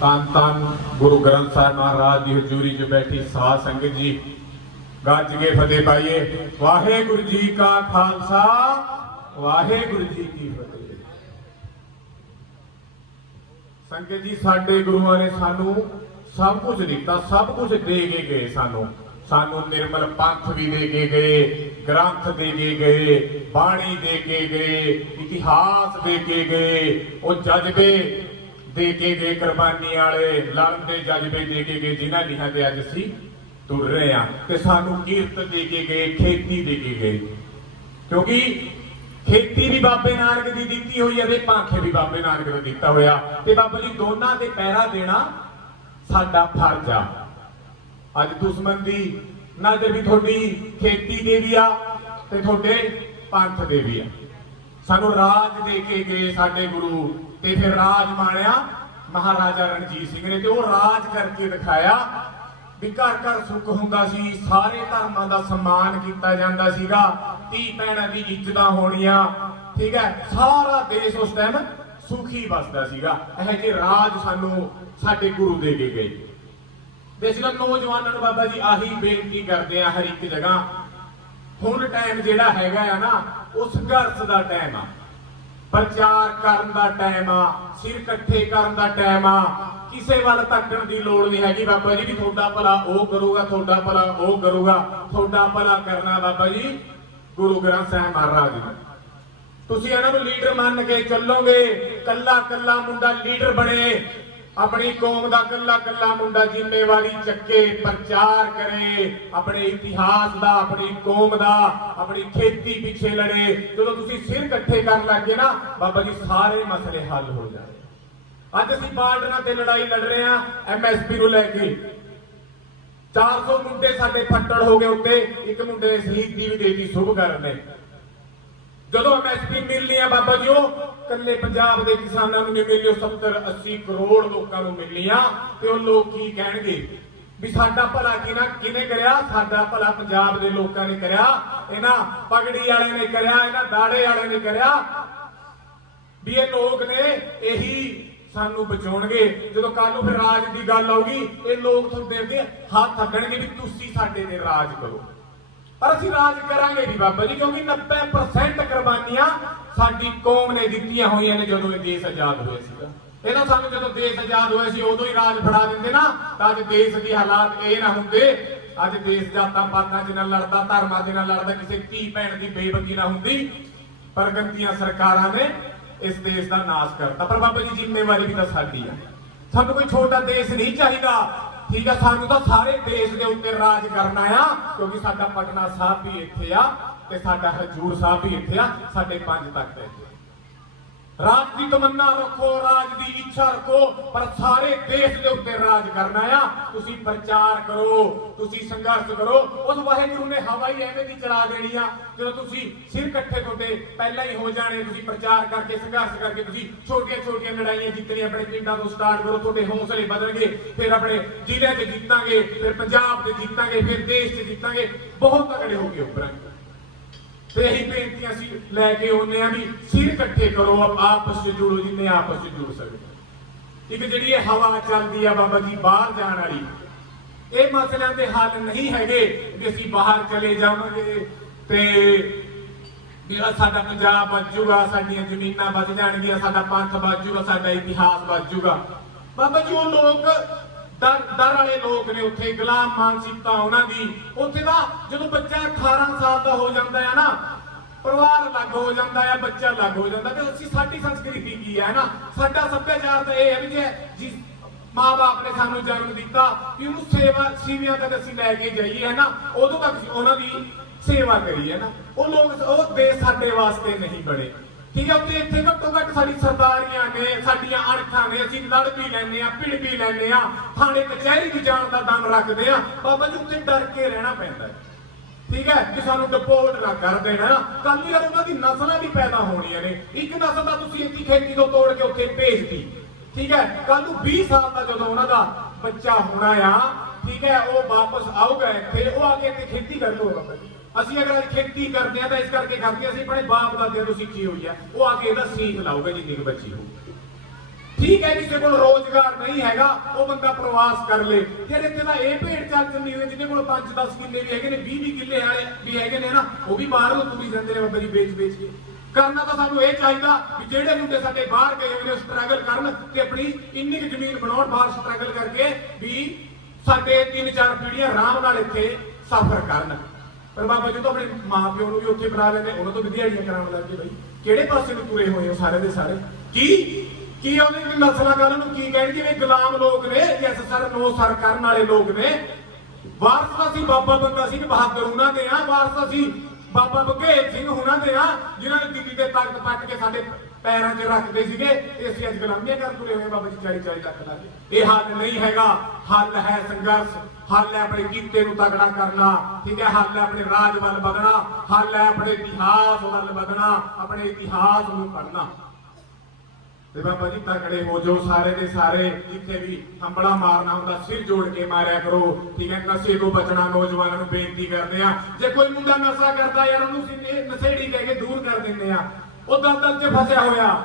ਤਨ ਤਨ ਗੁਰੂ ਗ੍ਰੰਥ ਸਾਹਿਬ ਮਹਾਰਾਜ ਦੀ ਹਜ਼ੂਰੀ 'ਚ ਬੈਠੀ ਸਾਧ ਸੰਗਤ ਜੀ। ਗੱਜ ਕੇ ਫਤਿਹ ਪਾਈਏ। ਵਾਹਿਗੁਰੂ ਜੀ ਕਾ ਖਾਲਸਾ, ਵਾਹਿਗੁਰੂ ਜੀ ਕੀ ਫਤਿਹ। ਸੰਗਤ ਜੀ, ਸਾਡੇ ਗੁਰੂਆਂ ਨੇ ਸਾਨੂੰ ਸਭ ਕੁਝ ਦਿੱਤਾ, ਸਭ ਕੁਝ ਦੇ ਕੇ ਗਏ ਸਾਨੂੰ। ਸਾਨੂੰ ਨਿਰਮਲ ਪੰਥ ਵੀ ਦੇ ਕੇ ਗਏ, ਗ੍ਰੰਥ ਦੇ ਕੇ ਗਏ, ਬਾਣੀ ਦੇ ਕੇ ਗਏ, ਇਤਿਹਾਸ ਦੇ ਕੇ ਗਏ, ਉਹ ਜਜ਼ਬੇ ਦੇ ਕੇ ਗਏ ਕੁਰਬਾਨੀ ਵਾਲੇ ਲੜਨ ਦੇ ਜਜ਼ਬੇ ਦੇ ਕੇ ਗਏ ਜਿਨ੍ਹਾਂ ਨੀਹਾਂ ਤੇ ਅੱਜ ਅਸੀਂ ਤੁਰ ਰਹੇ ਆ ਤੇ ਸਾਨੂੰ ਕੀਰਤ ਦੇ ਕੇ ਗਏ, ਖੇਤੀ ਦੇ ਕੇ ਗਏ। ਕਿਉਂਕਿ ਖੇਤੀ ਵੀ ਬਾਬੇ ਨਾਨਕ ਦੀ ਦਿੱਤੀ ਹੋਈ ਹੈ ਤੇ ਭਾਂਖੇ ਵੀ ਬਾਬੇ ਨਾਨਕ ਦਾ ਦਿੱਤਾ ਹੋਇਆ। ਤੇ ਬਾਬਾ ਜੀ ਦੋਨਾਂ ਦੇ ਪਹਿਰਾ ਦੇਣਾ ਸਾਡਾ ਫਰਜ਼ ਆ। ਅੱਜ ਦੁਸ਼ਮਣ ਦੀ ਨਜ਼ਰ ਵੀ ਤੁਹਾਡੀ ਖੇਤੀ ਦੇ ਵੀ ਆ ਤੇ ਤੁਹਾਡੇ ਪੰਥ ਦੇ ਵੀ ਆ। ਸਾਨੂੰ ਰਾਜ ਦੇ ਕੇ ਗਏ ਸਾਡੇ ਗੁਰੂ ਤੇ ਫਿਰ ਰਾਜ ਮਾਣਿਆ ਮਹਾਰਾਜਾ ਰਣਜੀਤ ਸਿੰਘ ਨੇ ਤੇ ਉਹ ਰਾਜ ਕਰਕੇ ਦਿਖਾਇਆ ਵੀ ਘਰ ਘਰ ਸੁੱਖ ਹੁੰਦਾ ਸੀ, ਸਾਰੇ ਧਰਮਾਂ ਦਾ ਸਨਮਾਨ ਕੀਤਾ ਜਾਂਦਾ ਸੀਗਾ, ਧੀ ਭੈਣਾਂ ਦੀ ਇੱਜ਼ਤਾਂ ਹੋਣੀਆਂ, ਠੀਕ ਹੈ, ਸਾਰਾ ਦੇਸ਼ ਉਸ ਟਾਈਮ ਸੁਖੀ ਵਸਦਾ ਸੀਗਾ। ਇਹ ਜੇ ਰਾਜ ਸਾਨੂੰ ਸਾਡੇ ਗੁਰੂ ਦੇ ਕੇ ਗਏ। ਦੇਸ਼ ਦਾ ਨੌਜਵਾਨਾਂ ਨੂੰ ਬਾਬਾ ਜੀ ਆਹੀ ਬੇਨਤੀ ਕਰਦੇ ਆ ਹਰ ਇੱਕ ਜਗ੍ਹਾ। ਹੁਣ ਟਾਈਮ ਜਿਹੜਾ ਹੈਗਾ ਆ ਨਾ ਉਹ ਸੰਘਰਸ਼ ਦਾ ਟਾਈਮ ਆ। ਪ੍ਰਚਾਰ ਕਰਨ ਦਾ ਟਾਈਮ ਆ, ਸਿਰ ਇਕੱਠੇ ਕਰਨ ਦਾ ਟਾਈਮ ਆ। ਕਿਸੇ ਵੱਲ ਤੱਕਣ ਦੀ ਲੋੜ ਨਹੀਂ ਹੈਗੀ ਬਾਬਾ ਜੀ ਵੀ ਤੁਹਾਡਾ ਭਲਾ ਉਹ ਕਰੂਗਾ, ਤੁਹਾਡਾ ਭਲਾ ਉਹ ਕਰੂਗਾ, ਤੁਹਾਡਾ ਭਲਾ ਕਰਨਾ ਬਾਬਾ ਜੀ, ਗੁਰੂ ਗ੍ਰੰਥ ਸਾਹਿਬ ਮਹਾਰਾਜ ਜੀ ਤੁਸੀਂ ਇਹਨਾਂ ਨੂੰ ਲੀਡਰ ਮੰਨ ਕੇ ਚੱਲੋਗੇ ਕੱਲਾ ਕੱਲਾ ਮੁੰਡਾ ਲੀਡਰ ਬਣੇ ਆਪਣੀ ਕੌਮ ਦਾ ਕੱਲਾ ਕੱਲਾ ਮੁੰਡਾ ਜ਼ਿੰਮੇਵਾਰੀ ਚੱਕੇ, ਪ੍ਰਚਾਰ ਕਰੇ, ਆਪਣੇ ਇਤਿਹਾਸ ਦਾ, ਆਪਣੀ ਕੌਮ ਦਾ, ਆਪਣੀ ਖੇਤੀ ਪਿੱਛੇ ਲੜੇ। ਜਦੋਂ ਤੁਸੀਂ ਸਿਰ ਇਕੱਠੇ ਕਰਨ ਲੱਗੇ ਨਾ, ਬਾਬਾ ਜੀ, ਸਾਰੇ ਮਸਲੇ ਹੱਲ ਹੋ ਜਾਣਗੇ ਅੱਜ ਅਸੀਂ ਬਾਰਡਰਾਂ ਤੇ ਲੜਾਈ ਲੜ ਰਹੇ ਹਾਂ ਐਮਐਸਪੀ ਨੂੰ ਲੈ ਕੇ। 400 ਮੁੰਡੇ ਸਾਡੇ ਫੱਟੜ ਹੋ ਗਏ ਉੱਤੇ, ਇੱਕ ਮੁੰਡੇ ਸ਼ਹੀਦੀ ਵੀ ਦੇਤੀ ਸੁਭ ਕਰਨ ਨੇ। ਜਦੋਂ ਐਮਐਸਪੀ ਮਿਲਣੀ ਆ ਬਾਬਾ ਜੀ ਉਹ ਕੱਲੇ ਪੰਜਾਬ ਦੇ ਕਿਸਾਨਾਂ ਨੂੰ ਨਹੀਂ ਮਿਲਣੀ, ਉਹ 70 80 ਕਰੋੜ ਲੋਕਾਂ ਨੂੰ ਮਿਲਣੀ ਆ ਤੇ ਉਹ ਲੋਕ ਕੀ ਕਹਿਣਗੇ? ਵੀ ਸਾਡਾ ਭਲਾ ਕਿਨਾ ਕਿਨੇ ਕਰਿਆ? ਸਾਡਾ ਭਲਾ ਪੰਜਾਬ ਦੇ ਲੋਕਾਂ ਨੇ ਕਰਿਆ, ਇਹਨਾਂ ਪਗੜੀ ਵਾਲੇ ਨੇ ਕਰਿਆ, ਇਹਨਾਂ ਦਾੜੇ ਵਾਲੇ ਨੇ ਕਰਿਆ। ਵੀ ਇਹ ਲੋਕ ਨੇ, ਇਹੀ ਸਾਨੂੰ ਬਚਾਉਣਗੇ। ਜਦੋਂ ਕੱਲ ਨੂੰ ਫਿਰ ਰਾਜ ਦੀ ਗੱਲ ਆਊਗੀ, ਇਹ ਲੋਕ ਤੁਹਾਡੇ ਅੱਗੇ ਹੱਥ ਅੱਗਣਗੇ ਵੀ ਤੁਸੀਂ ਸਾਡੇ ਤੇ ਰਾਜ ਕਰੋ। ਪਰ ਅਸੀਂ ਰਾਜ ਕਰਾਂਗੇ ਵੀ ਬਾਬਾ ਜੀ, ਕਿਉਂਕਿ 90% ਕੁਰਬਾਨੀਆਂ ਸਾਡੀ ਕੌਮ ਨੇ ਦਿੱਤੀਆਂ ਹੋਈਆਂ ਨੇ ਜਦੋਂ ਇਹ ਦੇਸ਼ ਆਜ਼ਾਦ ਹੋਇਆ ਸੀਗਾ। ਇਹਨਾਂ ਸਾਨੂੰ ਜਦੋਂ ਦੇਸ਼ ਆਜ਼ਾਦ ਹੋਇਆ ਸੀ, ਉਦੋਂ ਹੀ ਰਾਜ ਫੜਾ ਦਿੰਦੇ ਨਾ, ਤਾਂ ਅੱਜ ਦੇਸ਼ ਦੇ ਹਾਲਾਤ ਇਹ ਨਾ ਹੁੰਦੇ। ਅੱਜ ਦੇਸ਼ ਜਾਤਾਂ ਪਾਤਾਂ ਚ ਨਾਲ ਲੜਦਾ, ਧਰਮਾਂ ਦੇ ਨਾਲ ਲੜਦਾ, ਕਿਸੇ ਧੀ ਭੈਣ ਦੀ ਬੇਬਕੀ ਨਾ ਹੁੰਦੀ। ਪਰ ਗੰਦੀਆਂ ਸਰਕਾਰਾਂ ਨੇ ਇਸ ਦੇਸ਼ ਦਾ ਨਾਸ਼ ਕਰਤਾ। ਪਰ ਬਾਬਾ ਜੀ, ਜ਼ਿੰਮੇਵਾਰੀ ਵੀ ਤਾਂ ਸਾਡੀ ਆ। ਸਾਨੂੰ ਕੋਈ ਛੋਟਾ ਦੇਸ਼ ਨਹੀਂ ਚਾਹੀਦਾ। ਠੀਕ ਆ, ਸਾਨੂੰ ਤਾਂ ਸਾਰੇ ਦੇਸ਼ ਦੇ ਉੱਤੇ ਰਾਜ ਕਰਨਾ ਆ, ਕਿਉਂਕਿ ਸਾਡਾ ਪਟਨਾ ਸਾਹਿਬ ਵੀ ਇੱਥੇ ਆ ਤੇ ਸਾਡਾ ਹਜੂਰ ਸਾਹਿਬ ਵੀ ਇੱਥੇ ਆ, ਸਾਡੇ ਪੰਜ ਤਖਤ ਇੱਥੇ ਰਾਜ ਦੀ ਤਮੰਨਾ ਰੱਖੋ, ਰਾਜ ਦੀ ਇੱਛਾ ਰੱਖੋ, ਪਰ ਸਾਰੇ ਦੇਸ਼ ਦੇ ਉੱਤੇ ਰਾਜ ਕਰਨਾ ਆ। ਤੁਸੀਂ ਪ੍ਰਚਾਰ ਕਰੋ, ਤੁਸੀਂ ਸੰਘਰਸ਼ ਕਰੋ। ਉਸ ਵਾਹਿਗੁਰੂ ਨੇ ਹਵਾ ਐਵੇਂ ਦੀ ਚਲਾ ਦੇਣੀ ਆ, ਜਦੋਂ ਤੁਸੀਂ ਸਿਰ ਇਕੱਠੇ ਤੁਹਾਡੇ ਪਹਿਲਾਂ ਹੀ ਹੋ ਜਾਣੇ, ਤੁਸੀਂ ਪ੍ਰਚਾਰ ਕਰਕੇ, ਸੰਘਰਸ਼ ਕਰਕੇ ਤੁਸੀਂ ਛੋਟੀਆਂ ਛੋਟੀਆਂ ਲੜਾਈਆਂ ਜਿੱਤਣੀਆਂ, ਆਪਣੇ ਪਿੰਡਾਂ ਤੋਂ ਸਟਾਰਟ ਕਰੋ, ਤੁਹਾਡੇ ਹੌਸਲੇ ਵਧਣਗੇ ਫਿਰ ਆਪਣੇ ਜ਼ਿਲ੍ਹੇ 'ਚ ਜਿੱਤਾਂਗੇ, ਫਿਰ ਪੰਜਾਬ 'ਚ ਜਿੱਤਾਂਗੇ, ਫਿਰ ਦੇਸ਼ 'ਚ ਜਿੱਤਾਂਗੇ। ਬਹੁਤ ਤਕੜੇ ਹੋ ਕੇ ਉੱਪਰਾਂਗੇ ਤੇ ਇਹੀ ਬੇਨਤੀ ਅਸੀਂ ਲੈ ਕੇ ਆਉਂਦੇ ਆ ਵੀ ਸਿਰ ਇਕੱਠੇ ਕਰੋ ਆਪਸ ਵਿੱਚ ਜੁੜੋ ਜਿੰਨੇ ਆਪਸ ਵਿੱਚ ਜੁੜ ਸਕਦੇ। ਇੱਕ ਜਿਹੜੀ ਇਹ ਹਵਾ ਚੱਲਦੀ ਆ ਬਾਬਾ ਜੀ ਬਾਹਰ ਜਾਣ ਵਾਲੀ, ਇਹ ਮਸਲਿਆਂ ਦੇ ਹੱਲ ਨਹੀਂ ਹੈਗੇ ਵੀ ਅਸੀਂ ਬਾਹਰ ਚਲੇ ਜਾਵਾਂਗੇ ਤੇ ਵੀ ਸਾਡਾ ਪੰਜਾਬ ਬਚੂਗਾ ਸਾਡੀਆਂ ਜ਼ਮੀਨਾਂ ਬਚ ਜਾਣਗੀਆਂ, ਸਾਡਾ ਪੰਥ ਬਚੂਗਾ ਸਾਡਾ ਇਤਿਹਾਸ ਬਚੂਗਾ ਬਾਬਾ ਜੀ, ਉਹ ਲੋਕ ਦਰ ਦਰ ਵਾਲੇ ਲੋਕ ਨੇ ਉੱਥੇ, ਗੁਲਾਮ ਮਾਨਸਿਕਤਾ ਉਹਨਾਂ ਦੀ। ਉੱਥੇ ਦਾ ਜਦੋਂ ਬੱਚਾ 18 ਸਾਲ ਦਾ ਹੋ ਜਾਂਦਾ ਹੈ ਨਾ, ਪਰਿਵਾਰ ਅਲੱਗ ਹੋ ਜਾਂਦਾ ਹੈ, ਬੱਚਾ ਅਲੱਗ ਹੋ ਜਾਂਦਾ ਤੇ ਅਸੀਂ ਸਾਡੀ ਸੰਸਕ੍ਰਿਤੀ ਕੀ ਹੈ ਨਾ? ਸਾਡਾ ਸੱਭਿਆਚਾਰ ਤਾਂ ਇਹ ਹੈ ਵੀ ਜੇ ਜਿਸ ਮਾਂ-ਬਾਪ ਨੇ ਸਾਨੂੰ ਜਨਮ ਦਿੱਤਾ ਵੀ ਉਹਨੂੰ ਸੇਵਾ ਸੀਵੀਆਂ ਤੱਕ ਅਸੀਂ ਲੈ ਕੇ ਜਾਈਏ, ਹੈ ਨਾ? ਉਦੋਂ ਤੱਕ ਉਹਨਾਂ ਦੀ ਸੇਵਾ ਕਰੀਏ ਨਾ? ਉਹ ਲੋਕ, ਉਹ ਦੇਸ਼ ਸਾਡੇ ਵਾਸਤੇ ਨਹੀਂ ਬਣੇ। ਠੀਕ ਹੈ ਉੱਤੇ ਇੱਥੇ ਘੱਟੋ ਘੱਟ ਸਾਡੀ ਸਰਦਾਰੀਆਂ ਨੇ, ਸਾਡੀਆਂ ਅਣਖਾਂ ਨੇ, ਅਸੀਂ ਲੜ ਵੀ ਲੈਨੇ ਆ ਭਿੜ ਵੀ ਲੈਨੇ ਆ ਥਾਣੇ ਕਚਹਿਰੀ ਵੀ ਜਾਣ ਦਾ ਦਮ ਰੱਖਦੇ ਆ ਬਾਬਾ ਜੀ ਉੱਤੇ ਡਰ ਕੇ ਰਹਿਣਾ ਪੈਂਦਾ ਠੀਕ ਹੈ, ਕਿ ਸਾਨੂੰ ਡਿਪੋਰਟ ਨਾ ਕਰ ਦੇਣਾ। ਕੱਲ ਯਾਰ ਉਹਨਾਂ ਦੀ ਨਸਲਾਂ ਵੀ ਪੈਦਾ ਹੋਣੀਆਂ ਨੇ। ਇੱਕ ਨਸਲ ਤਾਂ ਤੁਸੀਂ ਇੱਥੇ ਖੇਤੀ ਤੋਂ ਤੋੜ ਕੇ ਉੱਥੇ ਭੇਜਤੀ ਠੀਕ ਹੈ ਕੱਲ ਨੂੰ 20 ਸਾਲ ਦਾ ਜਦੋਂ ਉਹਨਾਂ ਦਾ ਬੱਚਾ ਹੋਣਾ ਆ, ਠੀਕ ਹੈ, ਉਹ ਵਾਪਸ ਆਊਗਾ ਇੱਥੇ, ਉਹ ਆ ਕੇ ਇੱਥੇ ਖੇਤੀ ਕਰ ਲਊਗਾ ਬਾਬਾ ਜੀ ਅਸੀਂ ਅਗਰ ਅੱਜ ਖੇਤੀ ਕਰਦੇ ਆ ਤਾਂ ਇਸ ਕਰਕੇ ਕਰਦੇ ਅਸੀਂ ਆਪਣੇ ਬਾਪ ਦਾਦਿਆਂ ਤੋਂ ਸਿੱਖੀ ਹੋਈ ਆ। ਉਹ ਆ ਕੇ ਇਹਦਾ ਸੀਖ ਲਾਊਗਾ ਜਿੰਨੀ ਕੁ ਬੱਚੀ ਹੋਊ। ਠੀਕ ਹੈ, ਕਿਸੇ ਕੋਲ ਰੋਜ਼ਗਾਰ ਨਹੀਂ ਹੈਗਾ, ਉਹ ਬੰਦਾ ਪ੍ਰਵਾਸ ਕਰ ਲੇ। ਯਾਰ ਇੱਥੇ ਤਾਂ ਇਹ ਭੇਡ ਚੱਲ ਚੱਲੀ ਹੋਈ ਜਿਹਦੇ ਕੋਲ 5-10 ਕਿੱਲੇ ਵੀ ਹੈਗੇ ਨੇ 20-20 ਕਿੱਲੇ ਵਾਲੇ ਵੀ ਹੈਗੇ ਨੇ ਨਾ, ਉਹ ਵੀ ਬਾਹਰ ਨੂੰ ਤੁਰੀ ਜਾਂਦੇ ਨੇ ਬਾਬਾ ਜੀ, ਵੇਚ ਵੇਚ ਕੇ। ਕਰਨਾ ਤਾਂ ਸਾਨੂੰ ਇਹ ਚਾਹੀਦਾ ਵੀ ਜਿਹੜੇ ਮੁੰਡੇ ਸਾਡੇ ਬਾਹਰ ਗਏ ਹੋਏ ਨੇ ਸਟਰਗਲ ਕਰਨ ਤੇ ਆਪਣੀ ਇੰਨੀ ਕੁ ਜ਼ਮੀਨ ਬਣਾਉਣ ਬਾਹਰ ਸਟਰਗਲ ਕਰਕੇ ਵੀ ਸਾਡੇ ਤਿੰਨ ਚਾਰ ਪੀੜ੍ਹੀਆਂ ਆਰਾਮ ਨਾਲ ਇੱਥੇ ਸਫ਼ਰ ਕਰਨ। ਪਰ ਬਾਬਾ ਜੀ ਤਾਂ ਆਪਣੇ ਮਾਪਿਓ ਨੂੰ ਵੀ ਉੱਥੇ ਬਣਾ ਲੈਂਦੇ ਉਹਨਾਂ ਤੋਂ ਵੀ ਦਿਹਾੜੀਆਂ ਕਰਾਉਣ ਲੱਗ ਗਏ ਬਈ। ਕਿਹੜੇ ਪਾਸੇ ਨੂੰ ਤੁਰੇ ਹੋਏ ਹੋ ਸਾਰੇ ਦੇ ਸਾਰੇ? ਕੀ? ਕੀ ਉਹਨੇ ਵੀ ਨਸਲਾਂ ਗੱਲ ਨੂੰ ਕੀ ਕਹਿਣਗੇ ਵੀ ਗੁਲਾਮ ਲੋਕ ਨੇ ਜਿਸ ਸਰ ਨੋ ਸਰ ਕਰਨ ਵਾਲੇ ਲੋਕ ਨੇ। ਵਾਰਸ ਤਾਂ ਅਸੀਂ ਬਾਬਾ ਬੰਦਾ ਸਿੰਘ ਬਹਾਦਰ ਉਹਨਾਂ ਦੇ ਆ, ਵਾਰਸ ਅਸੀਂ ਬਾਬਾ ਬਘੇਲ ਸਿੰਘ ਉਹਨਾਂ ਦੇ ਆ, ਜਿਨ੍ਹਾਂ ਨੇ ਦਿੱਲੀ ਦੇ ਤਖਤ ਪੱਟ ਕੇ ਸਾਡੇ ਪੈਰਾਂ 'ਚ ਰੱਖਦੇ ਸੀਗੇ ਤੇ ਅਸੀਂ ਅੱਜ ਗੁਲਾਮੀਆਂ ਕਰ ਤੁਰੇ ਹੋਏ ਬਾਬਾ ਜੀ 40 40 ਲੱਖ ਲਾ ਕੇ ਇਹ ਹੱਲ ਨਹੀਂ ਹੈਗਾ। ਹੱਲ ਹੈ ਸੰਘਰਸ਼। ਹੱਲ ਹੈ ਆਪਣੇ ਕੀਤੇ ਨੂੰ ਤਗੜਾ ਕਰਨਾ। ਠੀਕ ਹੈ, ਹੱਲ ਹੈ ਆਪਣੇ ਰਾਜ ਵੱਲ ਵਧਣਾ। ਹੱਲ ਹੈ ਆਪਣੇ ਇਤਿਹਾਸ ਵੱਲ ਵਧਣਾ। ਆਪਣੇ ਇਤਿਹਾਸ ਨੂੰ ਪੜ੍ਹਨਾ। ਤੇ ਬਾਬਾ ਜੀ ਤਕੜੇ ਹੋ ਜੋ ਸਾਰੇ ਦੇ ਸਾਰੇ। ਜਿੱਥੇ ਵੀ ਹੰਬੜਾ ਮਾਰਨਾ ਹੁੰਦਾ, ਸਿਰ ਜੋੜ ਕੇ ਮਾਰਿਆ ਕਰੋ। ਠੀਕ ਹੈ, ਨਸ਼ੇ ਤੋਂ ਬਚਣਾ ਨੌਜਵਾਨਾਂ ਨੂੰ ਬੇਨਤੀ ਕਰਦੇ ਆ ਜੇ ਕੋਈ ਮੁੰਡਾ ਨਸ਼ਾ ਕਰਦਾ ਯਾਰ, ਉਹਨੂੰ ਸਿੱਧੇ ਨਸ਼ੇੜੀ ਕਹਿ ਕੇ ਦੂਰ ਕਰ ਦਿੰਦੇ ਆ ਉਹ ਦਲਦਲ 'ਚ ਫਸਿਆ ਹੋਇਆ।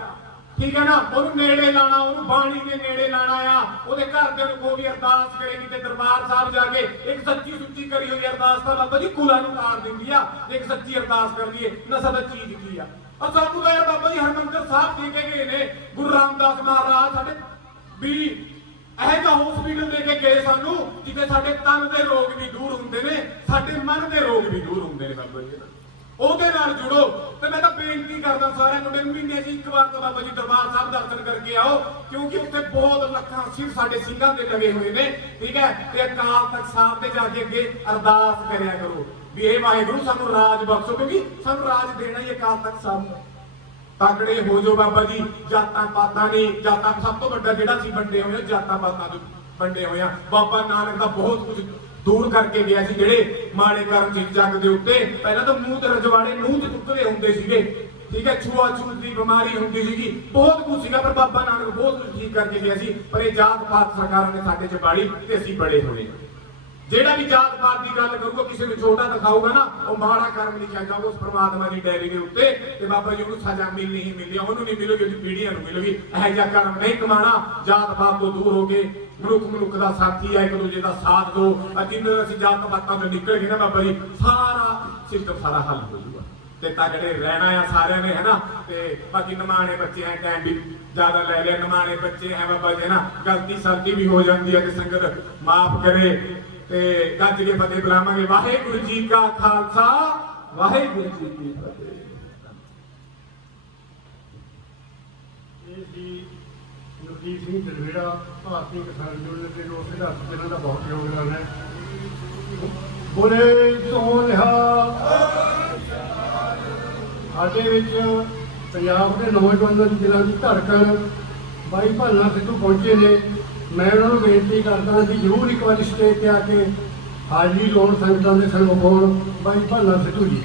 ਠੀਕ ਹੈ ਨਾ? ਉਹਨੂੰ ਨੇੜੇ ਲਾਣਾ, ਉਹਨੂੰ ਬਾਣੀ ਦੇ ਨੇੜੇ ਲਾਣਾ ਆ। ਉਹਦੇ ਘਰ ਦੇ ਨੂੰ ਕੋਈ ਅਰਦਾਸ ਕਰੇਗੀ ਤੇ ਦਰਬਾਰ ਸਾਹਿਬ ਜਾ ਕੇ ਇੱਕ ਸੱਚੀ ਸੁੱਚੀ ਕਰੀ ਹੋਈ ਅਰਦਾਸ ਤਾਂ ਬਾਬਾ ਜੀ ਕੁਲਾ ਨੂੰ ਤਾਰ ਦਿੰਦੀ ਆ ਇੱਕ ਸੱਚੀ ਅਰਦਾਸ ਕਰ ਲਈਏ ਨਸ਼ਾ ਚੀਜ਼ ਕੀ ਆ? ਔਰ ਸਾਨੂੰ ਤਾਂ ਬਾਬਾ ਜੀ ਹਰਮੰਦਰ ਸਾਹਿਬ ਦੇ ਕੇ ਗਏ ਨੇ, ਗੁਰੂ ਰਾਮਦਾਸ ਮਹਾਰਾਜ ਸਾਡੇ ਵੀ ਇਹ ਜਿਹਾ ਹਸਪੀਟਲ ਦੇ ਕੇ ਗਏ ਸਾਨੂੰ, ਜਿੱਥੇ ਸਾਡੇ ਤਨ ਦੇ ਰੋਗ ਵੀ ਦੂਰ ਹੁੰਦੇ ਨੇ, ਸਾਡੇ ਮਨ ਦੇ ਰੋਗ ਵੀ ਦੂਰ ਹੁੰਦੇ ਨੇ ਬਾਬਾ ਜੀ ਉਹਦੇ ਨਾਲ ਜੁੜੋ। ਤੇ ਮੈਂ ਤਾਂ ਬੇਨਤੀ ਕਰਦਾ ਸਾਰੇ ਮੁੰਡੇ ਨੂੰ ਮਹੀਨੇ 'ਚ ਇੱਕ ਵਾਰ ਤਾਂ ਬਾਬਾ ਜੀ ਦਰਬਾਰ ਸਾਹਿਬ ਦਰਸ਼ਨ ਕਰਕੇ ਆਓ, ਕਿਉਂਕਿ ਉੱਥੇ ਬਹੁਤ ਲੱਖਾਂ ਸਿਰ ਸਾਡੇ ਸਿੰਘਾਂ ਦੇ ਲੱਗੇ ਹੋਏ ਨੇ, ਠੀਕ ਹੈ? ਤੇ ਅਕਾਲ ਤਖਤ ਸਾਹਿਬ ਤੇ ਜਾ ਕੇ ਅੱਗੇ ਅਰਦਾਸ ਕਰਿਆ ਕਰੋ ਵੀ ਇਹ ਵਾਹਿਗੁਰੂ ਸਾਨੂੰ ਰਾਜ ਬਖਸ਼ੋ, ਕਿਉਂਕਿ ਸਾਨੂੰ ਰਾਜ ਦੇਣਾ ਹੀ ਅਕਾਲ ਤਖਤ ਸਾਹਿਬ ਨੂੰ। ਤਗੜੇ ਹੋ ਜੋ ਬਾਬਾ ਜੀ, ਜਾਤਾਂ ਪਾਤਾਂ ਨੇ, ਜਾਤਾਂ ਸਭ ਤੋਂ ਵੱਡਾ ਜਿਹੜਾ ਸੀ ਵੰਡੇ ਹੋਏ ਜਾਤਾਂ ਪਾਤਾਂ ਤੋਂ ਵੰਡੇ ਹੋਏ ਆ ਬਾਬਾ ਨਾਨਕ ਦਾ ਬਹੁਤ ਕੁਝ ਦੂਰ ਕਰਕੇ ਗਿਆ ਸੀ, ਜਿਹੜੇ ਮਾੜੇ ਕਰਮ ਸੀ ਜੱਗ ਦੇ ਉੱਤੇ। ਪਹਿਲਾਂ ਤਾਂ ਮੂੰਹ ਤੇ ਰਜਵਾੜੇ, ਮੂੰਹ ਤੇ ਟੁੱਟਦੇ ਹੁੰਦੇ ਸੀਗੇ। ਠੀਕ ਹੈ, ਛੂਆ ਛੂਤ ਦੀ ਬਿਮਾਰੀ ਹੁੰਦੀ ਸੀਗੀ। ਬਹੁਤ ਕੁਝ ਸੀਗਾ, ਪਰ ਬਾਬਾ ਨਾਨਕ ਬਹੁਤ ਕੁਝ ਠੀਕ ਕਰਕੇ ਗਿਆ ਸੀ। ਪਰ ਇਹ ਜਾਤ ਪਾਤ ਸਰਕਾਰਾਂ ਨੇ ਸਾਡੇ ਚ ਬਾੜੀ ਤੇ ਅਸੀਂ ਬੜੇ ਹੋਏ। ਜਿਹੜਾ ਵੀ ਜਾਤ ਪਾਤ ਦੀ ਗੱਲ ਕਰੂਗਾ, ਕਿਸੇ ਨੂੰ ਛੋਟਾ ਦਿਖਾਊਗਾ ਨਾ, ਉਹ ਮਾੜਾ ਕਰਮ ਲਿਖਿਆ ਜਾਊਗਾ ਉਸ ਪ੍ਰਮਾਤਮਾ ਦੀ ਡੈਰੀ ਦੇ ਉੱਤੇ ਤੇ ਬਾਬਾ ਜੀ ਨੂੰ ਸਜ਼ਾ ਮਿਲਣੀ ਹੀ ਮਿਲਣੀ ਉਹਨੂੰ ਨਹੀਂ ਮਿਲੂਗੀ, ਉਹਦੀ ਪੀੜ੍ਹੀਆਂ ਨੂੰ ਮਿਲੂਗੀ। ਇਹੋ ਜਿਹਾ ਕਰਮ ਨਹੀਂ ਕਮਾਣਾ ਜਾਤ ਪਾਤ ਤੋਂ ਦੂਰ ਹੋ ਕੇ ਮਨੁੱਖ ਮਨੁੱਖ ਦਾ ਸਾਥੀ ਹੈ ਇੱਕ ਦੂਜੇ ਦਾ ਸਾਥ ਦਿਓ। ਅਜਿੰਨ ਅਸੀਂ ਜਾਤ ਪਾਤਾਂ ਤੋਂ ਨਿਕਲ ਗਏ ਨਾ ਬਾਬਾ ਜੀ, ਸਾਰਾ ਸਿਸਟਮ ਸਾਰਾ ਹੱਲ ਹੋ ਜਾਊਗਾ। ਤੇ ਤਗੜੇ ਰਹਿਣਾ ਆ ਸਾਰਿਆਂ ਨੇ, ਹੈਨਾ? ਤੇ ਬਾਕੀ ਨਮਾਣੇ ਬੱਚੇ ਐ ਟਾਈਮ ਵੀ ਜ਼ਿਆਦਾ ਲੈ ਲਿਆ, ਨਮਾਣੇ ਬੱਚੇ ਹੈ ਬਾਬਾ ਜੀ ਨਾ ਗਲਤੀ ਸਲਤੀ ਵੀ ਹੋ ਜਾਂਦੀ ਹੈ ਤੇ ਸੰਗਤ ਮਾਫ ਕਰੇ। ਤੇ ਗੱਜ ਕੇ ਫਤਿਹ ਬੁਲਾਵਾਂਗੇ। ਵਾਹਿਗੁਰੂ ਜੀ ਕਾ ਖਾਲਸਾ, ਵਾਹਿਗੁਰੂ ਜੀ ਕੀ ਫਤਿਹ। ਇਹ ਸੀ ਨਵਦੀਪ ਸਿੰਘ ਦਲਵੇੜਾ, ਭਾਰਤੀ ਕਿਸਾਨ ਯੂਨੀਅਨ ਦੇ ਲੋਕ ਸਿਧਾਂਤ ਜਿਨ੍ਹਾਂ ਦਾ ਬਹੁਤ ਯੋਗਦਾਨ ਹੈ। ਬੋਲੇ ਤੋਂ ਨਿਹਾਲ ਸਾਡੇ ਵਿੱਚ ਪੰਜਾਬ ਦੇ ਨੌਜਵਾਨਾਂ ਦੀ ਦਿਲਾਂ ਦੀ ਧੜਕਣ ਬਾਈ ਭਾਨਾ ਸਿੱਧੂ ਪਹੁੰਚੇ ਨੇ। ਮੈਂ ਉਹਨਾਂ ਨੂੰ ਬੇਨਤੀ ਕਰਦਾ ਕਿ ਜ਼ਰੂਰ ਇੱਕ ਵਾਰੀ ਸਟੇਜ ਤੇ ਆ ਕੇ ਹਾਜ਼ਰੀ ਲਾਉਣ ਸੰਗਤਾਂ ਦੇ ਸਨਮੁਖ ਹੋਣ, ਬਾਈ ਭਾਨਾ ਸਿੱਧੂ ਜੀ